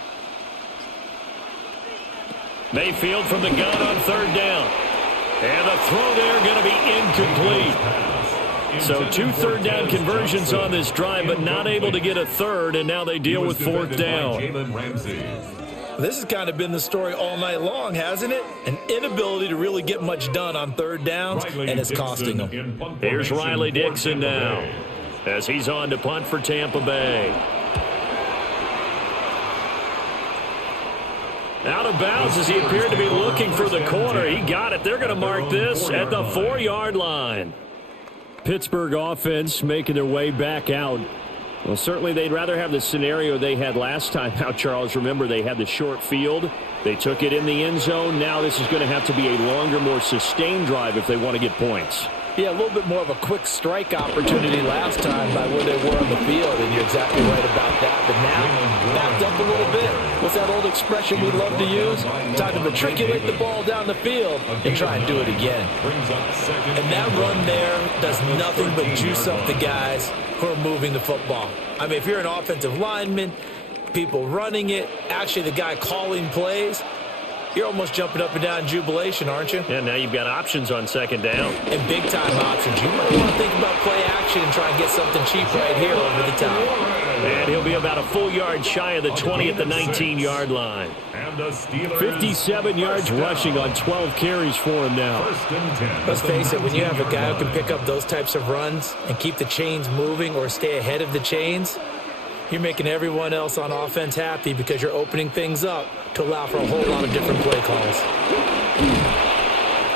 Mayfield from the gun on 3rd down. And the throw there going to be incomplete. So 2 3rd down conversions on this drive, but not able to get a 3rd, and now they deal with 4th down. This has kind of been the story all night long, hasn't it? An inability to really get much done on 3rd downs, and it's costing them. Here's Riley Dixon now as he's on to punt for Tampa Bay. Out of bounds as he appeared to be looking for the corner. He got it. They're going to mark this at the 4-yard line. Pittsburgh offense making their way back out. Well, certainly they'd rather have the scenario they had last time out, Charles. Remember, they had the short field. They took it in the end zone. Now this is going to have to be a longer, more sustained drive if they want to get points. Yeah, a little bit more of a quick strike opportunity last time by where they were on the field, and you're exactly right about that. But now, backed up a little bit. What's that old expression we love to use? Time to matriculate the ball down the field and try and do it again. And that run there does nothing but juice up the guys who are moving the football. I mean, if you're an offensive lineman, people running it, actually the guy calling plays, you're almost jumping up and down in jubilation, aren't you? And now you've got options on 2nd down. And big-time options. You might want to think about play action and try and get something cheap right here over the top. And he'll be about a full yard shy of the 20 at the 19-yard line. 57 yards rushing on 12 carries for him now. Let's face it, when you have a guy who can pick up those types of runs and keep the chains moving or stay ahead of the chains, you're making everyone else on offense happy because you're opening things up to allow for a whole lot of different play calls.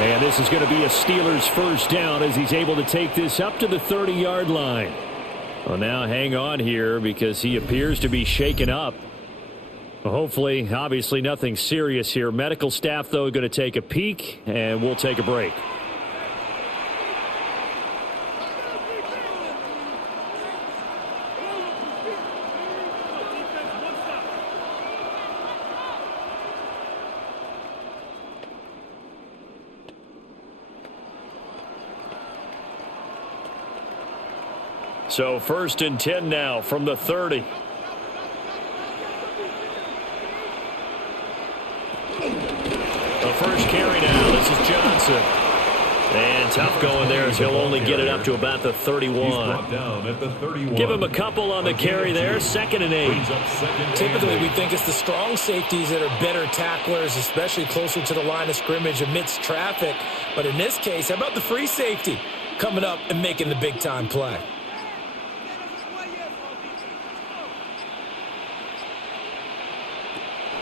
And this is going to be a Steelers 1st down as he's able to take this up to the 30-yard line. Well, now hang on here because he appears to be shaken up. Well, hopefully, obviously nothing serious here. Medical staff, though, going to take a peek, and we'll take a break. So 1st and 10 now from the 30. The first carry now. This is Johnson. And tough going there as he'll only get it up to about the 31. Give him a couple on the carry there. 2nd and 8. Typically, we think it's the strong safeties that are better tacklers, especially closer to the line of scrimmage amidst traffic. But in this case, how about the free safety coming up and making the big-time play?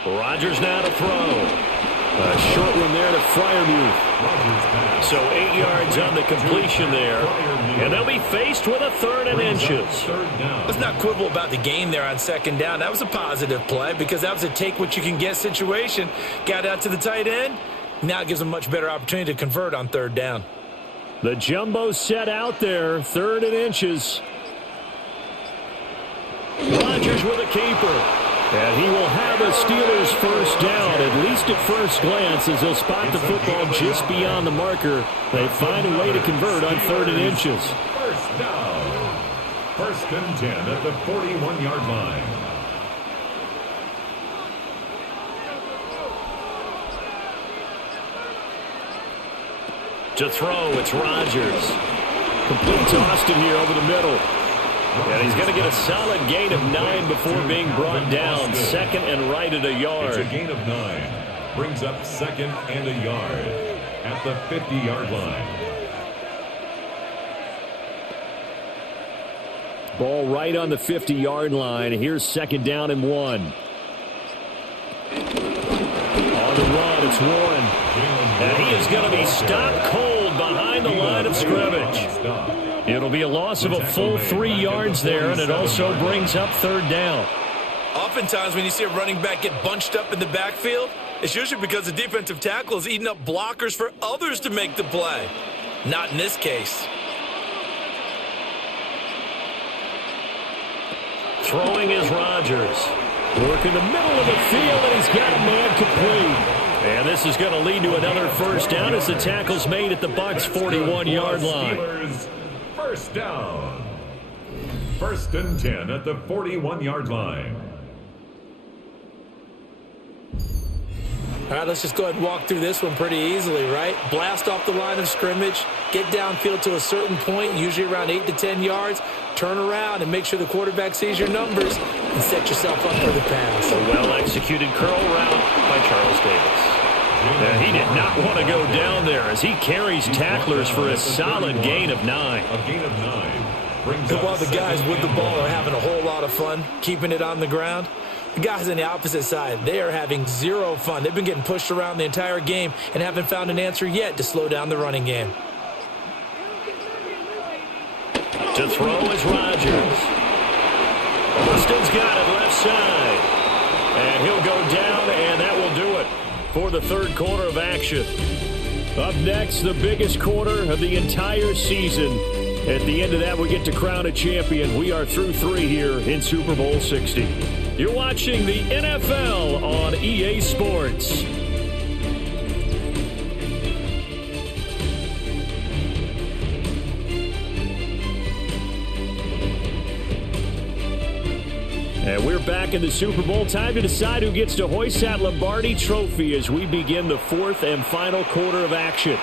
Rodgers now to throw. A short one there to Freiermuth. So 8 yards on the completion there. And they'll be faced with a 3rd and inches. Let's not quibble about the gain there on 2nd down. That was a positive play because that was a take-what-you-can-get situation. Got out to the tight end. Now it gives them a much better opportunity to convert on 3rd down. The jumbo set out there. 3rd and inches. Rodgers with a keeper. And he will have a Steelers 1st down, at least at first glance, as they'll spot the football just beyond the marker. They find a way to convert on 3rd and inches. 1st down. 1st and 10 at the 41-yard line. To throw, it's Rodgers. Complete to Austin here over the middle. And he's going to get a solid gain of 9 before being brought down. 2nd and right at a yard. It's a gain of 9. Brings up 2nd and a yard at the 50-yard line. Ball right on the 50-yard line. Here's 2nd down and 1. On the run, it's Warren. And he is going to be stopped cold behind the line of scrimmage. It'll be a loss of a full 3 yards there, and it also brings up 3rd down. Oftentimes when you see a running back get bunched up in the backfield, It's usually because the defensive tackle is eating up blockers for others to make the play. Not in this case. Throwing is Rodgers. Working the middle of the field, and he's got a man complete. And this is going to lead to another first down as the tackle's made at the Bucs' 41-yard line. Steelers, first down. 1st and 10 at the 41-yard line. All right, let's just go ahead and walk through this one pretty easily, right? Blast off the line of scrimmage, get downfield to a certain point, usually around 8 to 10 yards, turn around and make sure the quarterback sees your numbers and set yourself up for the pass. A well-executed curl route by Charles Davis. And he did not want to go down there as he carries tacklers for a solid gain of 9. A gain of 9. And while the guys with the ball are having a whole lot of fun keeping it on the ground, the guys on the opposite side, they are having zero fun. They've been getting pushed around the entire game and haven't found an answer yet to slow down the running game. To throw is Rodgers. Austin's got it left side. And he'll go down, and that will do it for the third quarter of action. Up next, the biggest quarter of the entire season. At the end of that, we get to crown a champion. We are through 3 here in Super Bowl 60. You're watching the NFL on EA Sports. And we're back in the Super Bowl. Time to decide who gets to hoist that Lombardi trophy as we begin the 4th and final quarter of action.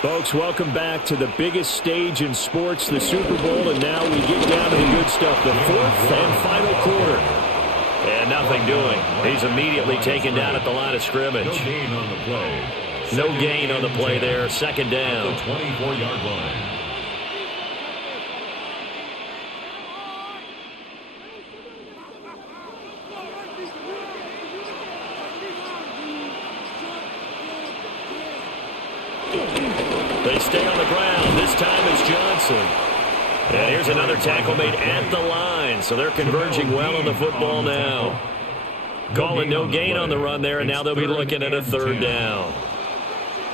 Folks, welcome back to the biggest stage in sports, the Super Bowl, and now we get down to the good stuff, the 4th and final quarter. And nothing doing. He's immediately taken down at the line of scrimmage. No gain on the play. No gain on the play there. Second down. The 24-yard line. They stay on the ground. This time it's Johnson. And here's another tackle made at the line. So they're converging well on the football now. Calling no gain on the run there, and now they'll be looking at a third down.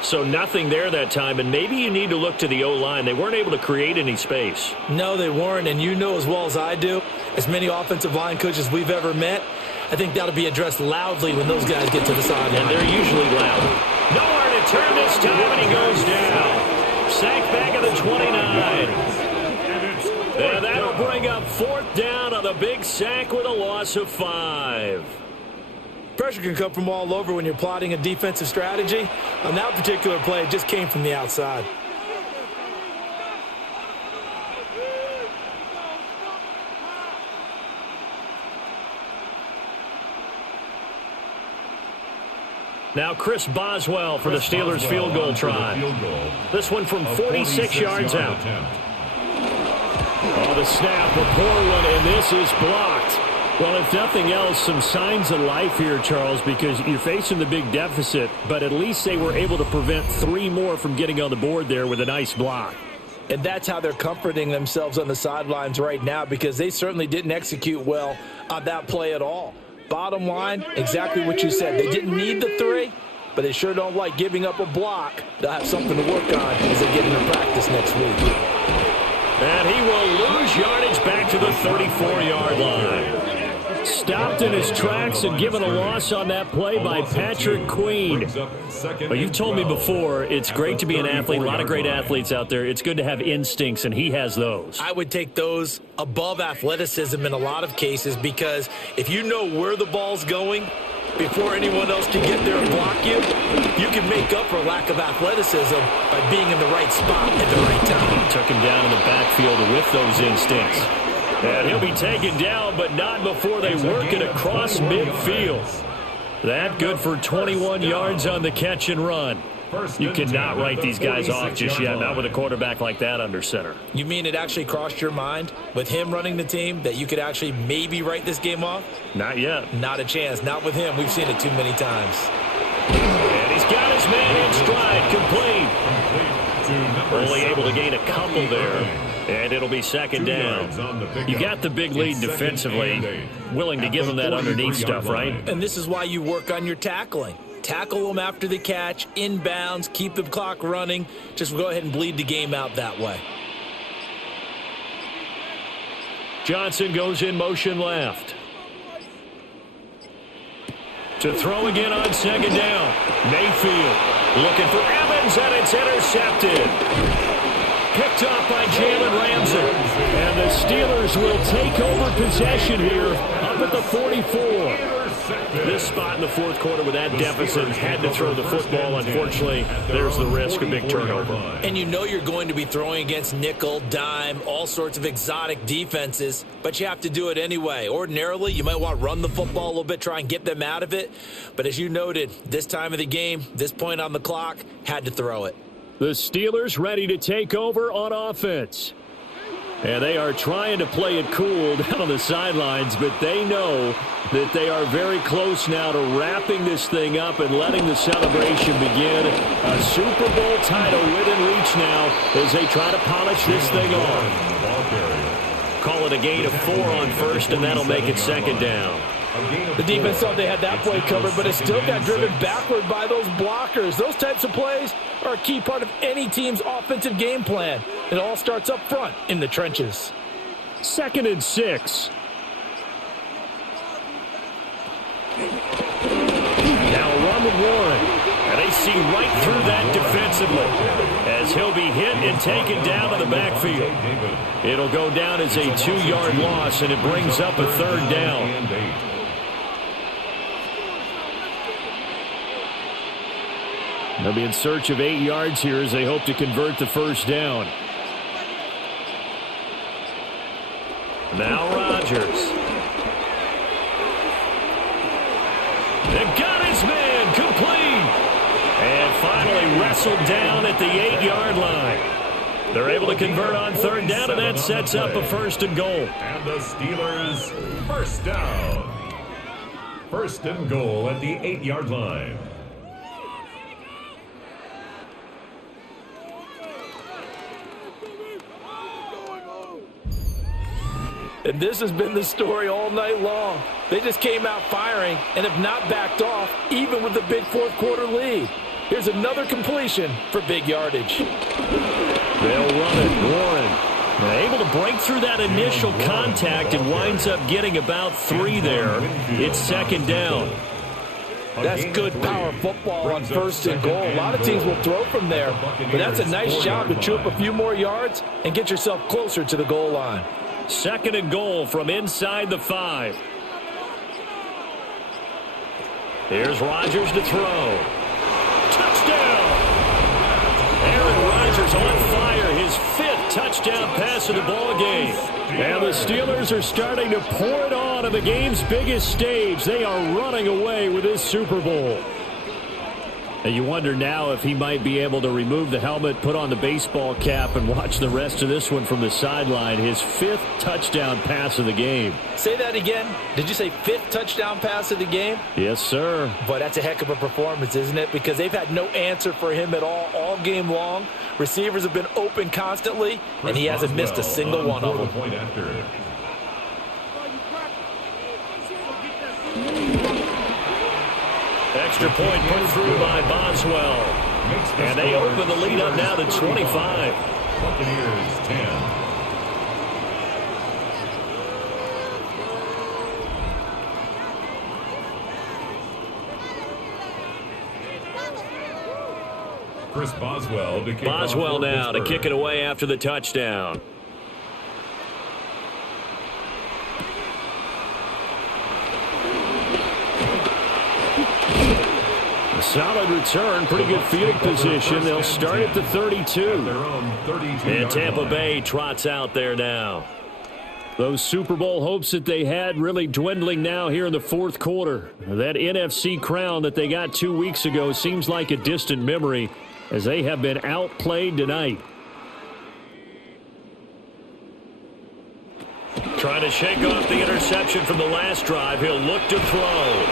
So nothing there that time, and maybe you need to look to the O-line. They weren't able to create any space. No, they weren't, and you know as well as I do, as many offensive line coaches we've ever met, I think that'll be addressed loudly when those guys get to the sideline. And they're usually loud. Nowhere to turn this time, and he goes down. Sacked back at the 29. And that'll bring up 4th down on the big sack with a loss of 5. Pressure can come from all over when you're plotting a defensive strategy. On that particular play, it just came from the outside. Now Chris Boswell for the Steelers field goal try. This one from 46 yards out. Oh, the snap, a poor one, and this is blocked. Well, if nothing else, some signs of life here, Charles, because you're facing the big deficit, but at least they were able to prevent 3 more from getting on the board there with a nice block. And that's how they're comforting themselves on the sidelines right now, because they certainly didn't execute well on that play at all. Bottom line, exactly what you said. They didn't need the 3, but they sure don't like giving up a block. They'll have something to work on as they get into practice next week. And he will lose yardage back to the 34-yard line. Stopped in his tracks and given a loss on that play by Patrick Queen. Well, you've told me before, it's great to be an athlete. A lot of great athletes out there. It's good to have instincts, and he has those. I would take those above athleticism in a lot of cases, because if you know where the ball's going before anyone else can get there and block you, you can make up for lack of athleticism by being in the right spot at the right time. He took him down in the backfield with those instincts. And he'll be taken down, but not before they work it across midfield. That good for 21 yards on the catch and run. You cannot write these guys off just yet, not with a quarterback like that under center. You mean it actually crossed your mind with him running the team that you could actually maybe write this game off? Not yet. Not a chance. Not with him. We've seen it too many times. And he's got his man in stride, complete. Only able to gain a couple there. And it'll be second down. You got the big lead defensively. Willing to give them that underneath stuff, right? And this is why you work on your tackling. Tackle them after the catch, inbounds, keep the clock running. Just go ahead and bleed the game out that way. Johnson goes in motion left. To throw again on second down. Mayfield looking for Evans, and it's intercepted. Picked off by Jalen Ramsey. And the Steelers will take over possession here up at the 44. This spot in the fourth quarter with that deficit, had to throw the football. Unfortunately, there's the risk of big turnover. And you know you're going to be throwing against nickel, dime, all sorts of exotic defenses, but you have to do it anyway. Ordinarily, you might want to run the football a little bit, try and get them out of it. But as you noted, this time of the game, this point on the clock, had to throw it. The Steelers ready to take over on offense. And they are trying to play it cool down on the sidelines, but they know that they are very close now to wrapping this thing up and letting the celebration begin. A Super Bowl title within reach now as they try to polish this thing off. Call it a gain of 4 on first, and that'll make it second down. The defense thought they had that play covered, but it still got driven backward by those blockers. Those types of plays are a key part of any team's offensive game plan. It all starts up front in the trenches. 2nd and 6. Now run with Warren. And they see right through that defensively as he'll be hit and taken down to the backfield. It'll go down as a 2-yard loss, and it brings up a 3rd down. They'll be in search of 8 yards here as they hope to convert the first down. Now Rodgers. They've got his man complete. And finally wrestled down at the 8-yard line. They're able to convert on 3rd down, and that sets up a 1st and goal. And the Steelers first down. 1st and goal at the 8-yard line. And this has been the story all night long. They just came out firing and have not backed off, even with the big fourth quarter lead. Here's another completion for big yardage. They'll run it. Warren able to break through that initial contact and winds up getting about 3 there. It's 2nd down. That's good power football on 1st and goal. A lot of teams will throw from there, but that's a nice job to chew up a few more yards and get yourself closer to the goal line. 2nd and goal from inside the 5. Here's Rodgers to throw. Touchdown! Aaron Rodgers on fire. His 5th touchdown pass of the ball game. And the Steelers are starting to pour it on the game's biggest stage. They are running away with this Super Bowl. And you wonder now if he might be able to remove the helmet, put on the baseball cap, and watch the rest of this one from the sideline. His 5th touchdown pass of the game. Say that again. Did you say 5th touchdown pass of the game? Yes, sir. But that's a heck of a performance, isn't it? Because they've had no answer for him at all game long. Receivers have been open constantly, and he hasn't missed a single one of them. Extra point put through by Boswell. And they open the lead up now to 25. Buccaneers 10. Chris Boswell to kick Boswell now to Pittsburgh. kick it away after the touchdown. A solid return, pretty good field position. They'll start at the 32. And Tampa Bay trots out there now. Those Super Bowl hopes that they had really dwindling now here in the fourth quarter. That NFC crown that they got 2 weeks ago seems like a distant memory as they have been outplayed tonight. Trying to shake off the interception from the last drive. He'll look to throw.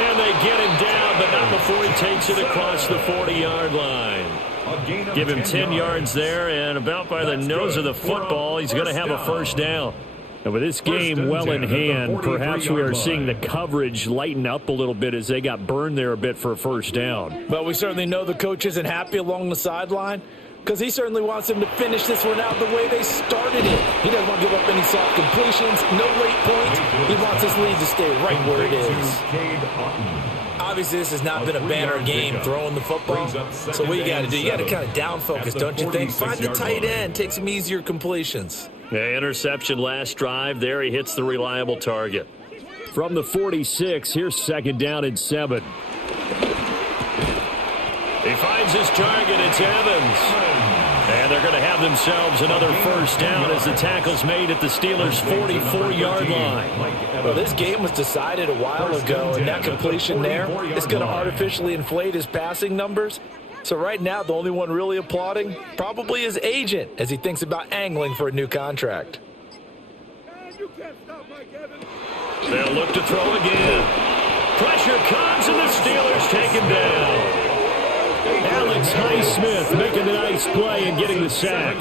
And they get him down, but not before he takes it across the 40-yard line. Give him 10 yards there, and about by the nose of the football, he's going to have a first down. And with this game well in hand, perhaps we are seeing the coverage lighten up a little bit as they got burned there a bit for a first down. But we certainly know the coach isn't happy along the sideline because he certainly wants them to finish this one out the way they started it. He doesn't want to give up any soft completions, no late points. He wants his lead to stay right where it is. Obviously, this has not been a banner game throwing the football. So what you got to do, you got to kind of down focus, don't you think? Find the tight end, take some easier completions. Yeah, interception last drive. There he hits the reliable target. From the 46, here's second down and 7. He finds his target. It's Evans. And they're going to have themselves another first down as the tackle's made at the Steelers' 44-yard line. Well, this game was decided a while ago, and that completion there is going to artificially inflate his passing numbers. So right now, the only one really applauding probably his agent as he thinks about angling for a new contract. They'll look to throw again. Pressure comes, and the Steelers take him down. Alex Highsmith making a nice play and getting the sack.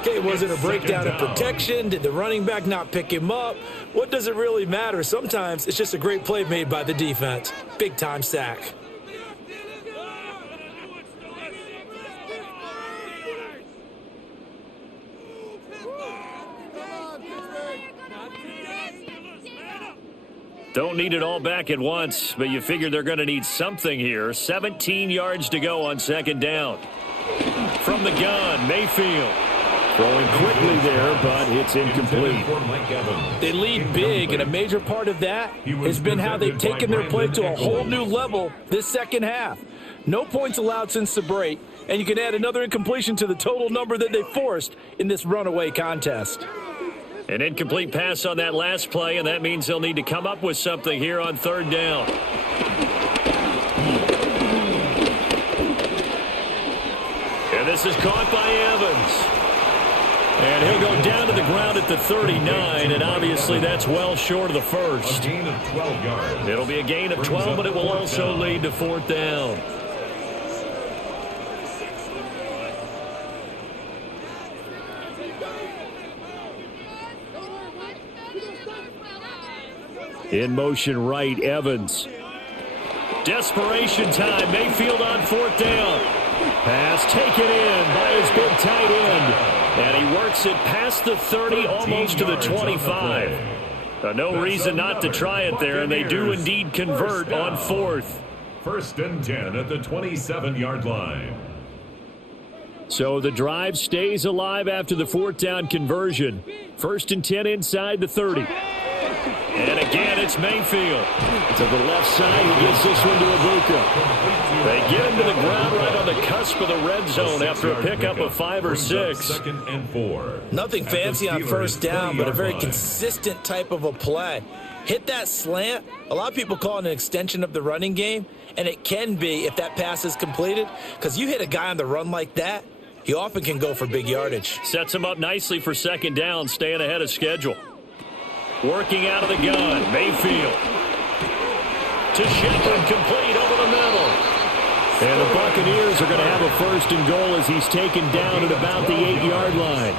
Okay, was it a breakdown in protection? Did the running back not pick him up? What does it really matter? Sometimes it's just a great play made by the defense. Big-time sack. Don't need it all back at once, but you figure they're going to need something here. 17 yards to go on second down. From the gun, Mayfield. Throwing quickly there, but it's incomplete. They lead big, and a major part of that has been how they've taken their play to a whole new level this second half. No points allowed since the break, and you can add another incompletion to the total number that they forced in this runaway contest. An incomplete pass on that last play, and that means they'll need to come up with something here on third down. And this is caught by Evans. And he'll go down to the ground at the 39, and obviously that's well short of the first. A gain of 12 yards. It'll be a gain of 12, but it will also lead to fourth down. In motion right, Evans. Desperation time. Mayfield on fourth down. Pass taken in by his big tight end. And he works it past the 30, almost to the 25. No reason not to try it there, and they do indeed convert on fourth. First and 10 at the 27-yard line. So the drive stays alive after the fourth down conversion. First and 10 inside the 30. And again, it's Mayfield. To the left side, he gets this one to Ibuka. They get him to the ground right on the cusp of the red zone after a pickup of 5 or 6. Second and 4. Nothing fancy on first down, but a very consistent type of a play. Hit that slant. A lot of people call it an extension of the running game, and it can be if that pass is completed, because you hit a guy on the run like that, he often can go for big yardage. Sets him up nicely for second down, staying ahead of schedule. Working out of the gun, Mayfield. To Shepard, complete over the middle. And the Buccaneers are going to have a first and goal as he's taken down at about the 8-yard line.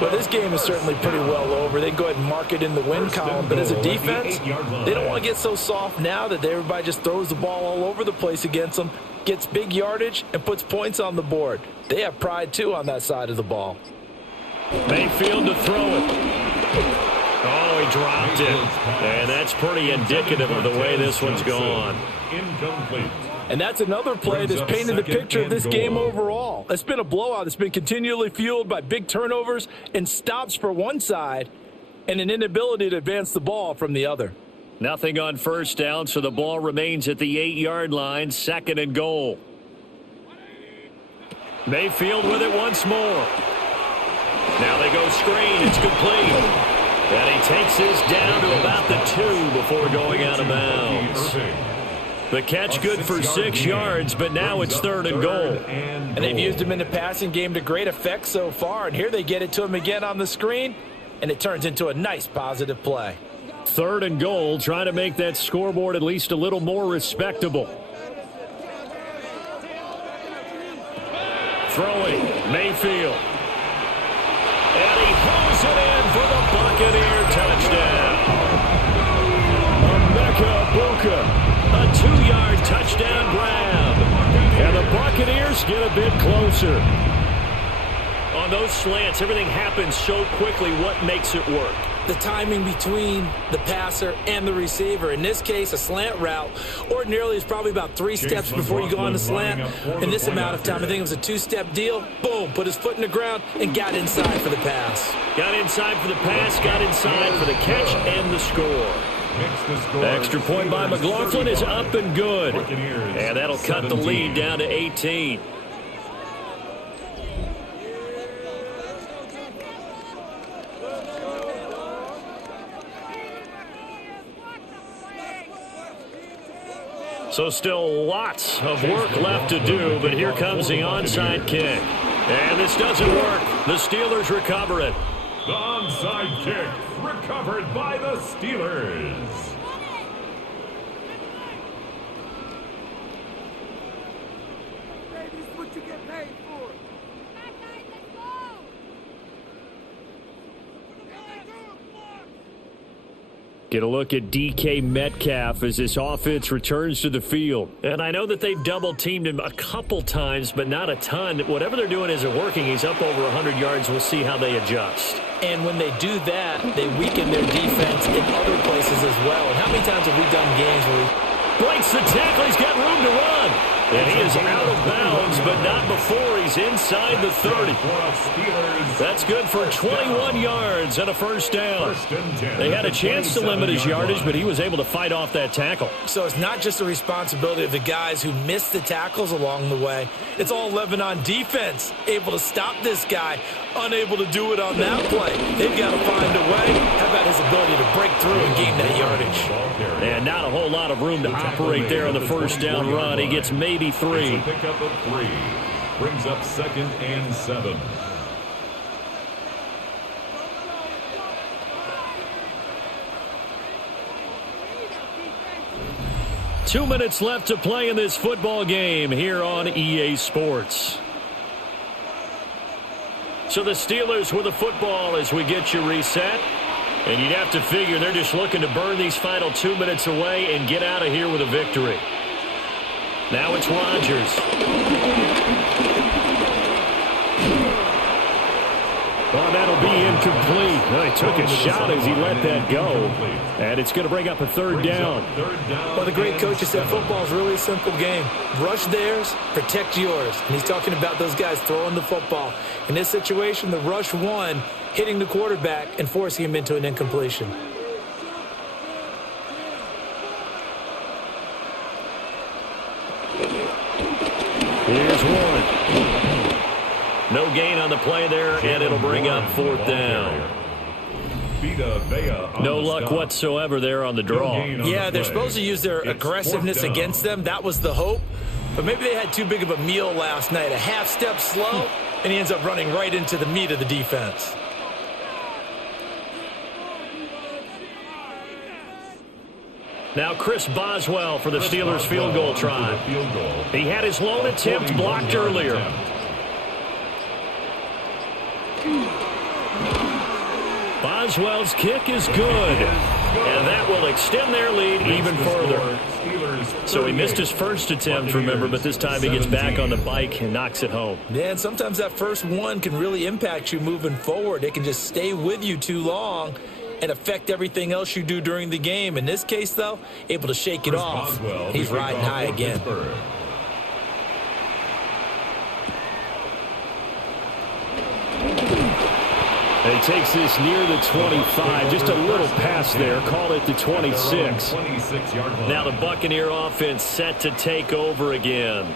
Well, this game is certainly pretty well over. They can go ahead and mark it in the win column. But as a defense, they don't want to get so soft now that everybody just throws the ball all over the place against them, gets big yardage, and puts points on the board. They have pride, too, on that side of the ball. Mayfield to throw it. Oh, he dropped it. And that's pretty indicative of the way this one's gone. Incomplete. And that's another play that's painted the picture of this game overall. It's been a blowout. It's been continually fueled by big turnovers and stops for one side and an inability to advance the ball from the other. Nothing on first down, so the ball remains at the 8-yard line, second and goal. Mayfield with it once more. Now they go screen. It's complete. And he takes this down to about the 2 before going out of bounds. The catch good for 6 yards, but now it's third and goal. And they've used him in the passing game to great effect so far. And here they get it to him again on the screen, and it turns into a nice positive play. Third and goal, trying to make that scoreboard at least a little more respectable. Throwing, Mayfield. And he pulls it in for the Buccaneer touchdown. Bucca, a 2-yard touchdown grab. And the Buccaneers get a bit closer. On those slants, everything happens so quickly. What makes it work? The timing between the passer and the receiver. In this case, a slant route ordinarily is probably about 3 steps before you go on the slant. In this amount of time, I think it was a 2-step deal. Boom, put his foot in the ground and got inside for the pass. Got inside for the pass, got inside for the catch, and the score. The extra point by McLaughlin is up and good. And that'll cut the lead down to 18. So still lots of work left to do, but here comes the onside kick. And this doesn't work. The Steelers recover it. The onside kick recovered by the Steelers. This is what you get paid for. Get a look at DK Metcalf as this offense returns to the field. And I know that they've double-teamed him a couple times, but not a ton. Whatever they're doing isn't working. He's up over 100 yards. We'll see how they adjust. And when they do that, they weaken their defense in other places as well. And how many times have we done games where we breaks the tackle? He's got room to run. And he is out of bounds, but not before he's inside the 30. That's good for 21 yards and a first down. They had a chance to limit his yardage, but he was able to fight off that tackle. So it's not just the responsibility of the guys who missed the tackles along the way. It's all Lebanon defense, able to stop this guy, unable to do it on that play. They've got to find a way. How about his ability to break through and gain that yardage? And not a whole lot of room to operate there on the first down run. He gets maybe 3. It's a pickup of 3. Brings up 2nd and 7. Two minutes left to play in this football game here on EA Sports. So the Steelers with the football as we get you reset. And you'd have to figure they're just looking to burn these final 2 minutes away and get out of here with a victory. Now it's Rodgers. Oh, that'll be incomplete. Well, he took a shot as he let that go. And it's going to bring up a 3rd down. Well, the great coach has said football is really a simple game. Rush theirs, protect yours. And he's talking about those guys throwing the football. In this situation, the rush one, hitting the quarterback and forcing him into an incompletion. Here's one. No gain on the play there, and it'll bring up 4th down. No luck whatsoever there on the draw. Yeah, they're supposed to use their aggressiveness against them. That was the hope. But maybe they had too big of a meal last night. A half step slow, and he ends up running right into the meat of the defense. Now Chris Boswell for the Steelers field goal try. He had his lone attempt blocked earlier. Boswell's kick is good. And that will extend their lead even further. So he missed his first attempt, remember, but this time he gets back on the bike and knocks it home. Yeah, and sometimes that first one can really impact you moving forward. It can just stay with you too long and affect everything else you do during the game. In this case, though, able to shake it off. He's riding high again. He takes this near the 25, just a little pass there, called it the 26. Now the Buccaneer offense set to take over again.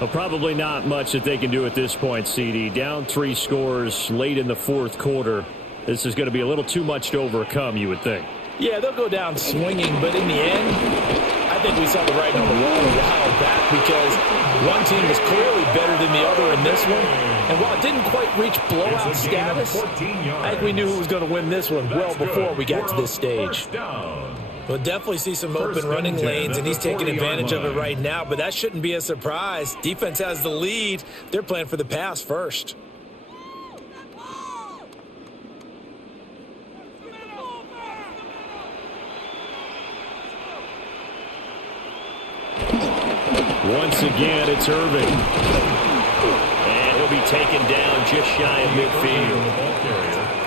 Well, probably not much that they can do at this point, CD. Down 3 scores late in the 4th quarter. This is going to be a little too much to overcome, you would think. Yeah, they'll go down swinging, but in the end, I think we saw the writing on the wall a while back because one team was clearly better than the other in this one. And while it didn't quite reach blowout status, I think we knew who was going to win this one well before we got to this stage. We'll definitely see some open running lanes, and he's taking advantage of it right now, but that shouldn't be a surprise. Defense has the lead. They're playing for the pass first. Once again, it's Irving. And he'll be taken down just shy of midfield.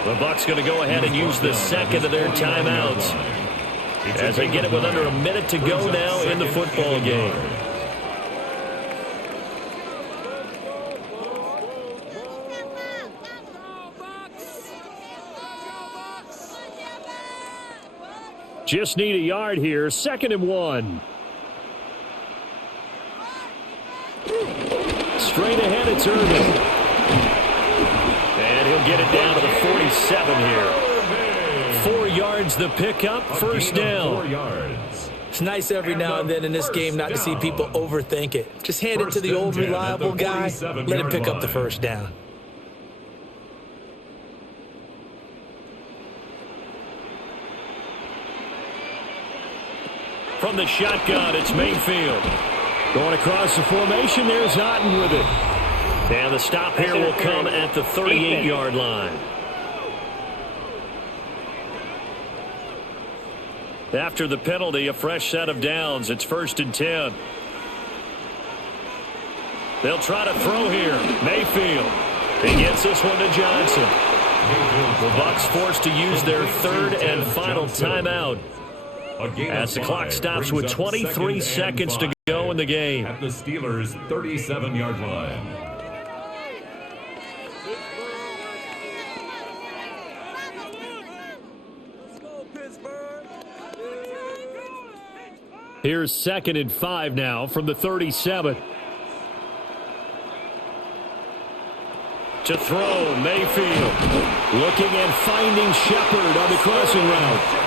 The Bucs going to go ahead and use the second of their timeouts as they get it with under a minute to go now in the football game. Just need a yard here, 2nd and 1. Straight ahead, it's Irving. And he'll get it down to the 47 here. 4 yards the pickup, first down. 4 yards. It's nice every now and then in this game not to see people overthink it. Just hand it to the old reliable guy, let him pick up the first down. From the shotgun, it's Mayfield. Going across the formation, there's Otten with it. And the stop here will come at the 38-yard line. After the penalty, a fresh set of downs. It's 1st and 10. They'll try to throw here. Mayfield. He gets this one to Johnson. The Bucs forced to use their 3rd and final timeout as the clock stops with 23 seconds to go in the game. At the Steelers' 37-yard line. Here's 2nd and 5 now from the 37. To throw, Mayfield. Looking and finding Shepard on the crossing route.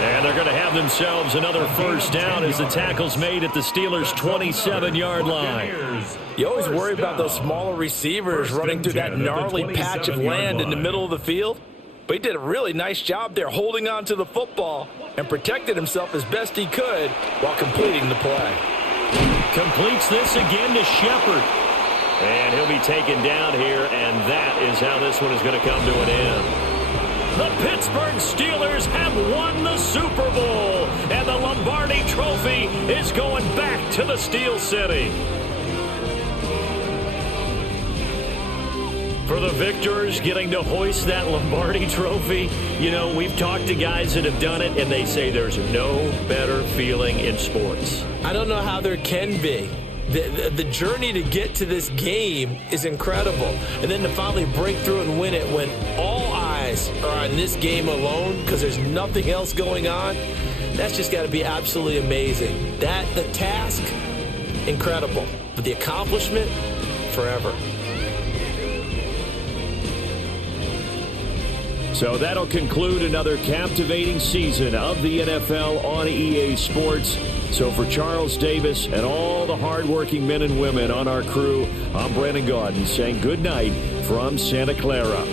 And they're going to have themselves another first down as the tackle's made at the Steelers' 27-yard line. You always worry about those smaller receivers running through that gnarly patch of land in the middle of the field. But he did a really nice job there holding on to the football and protected himself as best he could while completing the play. Completes this again to Shepard. And he'll be taken down here, and that is how this one is going to come to an end. The Pittsburgh Steelers have won the Super Bowl, and the Lombardi Trophy is going back to the Steel City. For the victors getting to hoist that Lombardi Trophy, you know, we've talked to guys that have done it, and they say there's no better feeling in sports. I don't know how there can be. The journey to get to this game is incredible. And then to finally break through and win it when all eyes are on this game alone because there's nothing else going on, that's just got to be absolutely amazing. The task, incredible. But the accomplishment, forever. So that'll conclude another captivating season of the NFL on EA Sports. So for Charles Davis and all the hardworking men and women on our crew, I'm Brandon Gaudin saying good night from Santa Clara.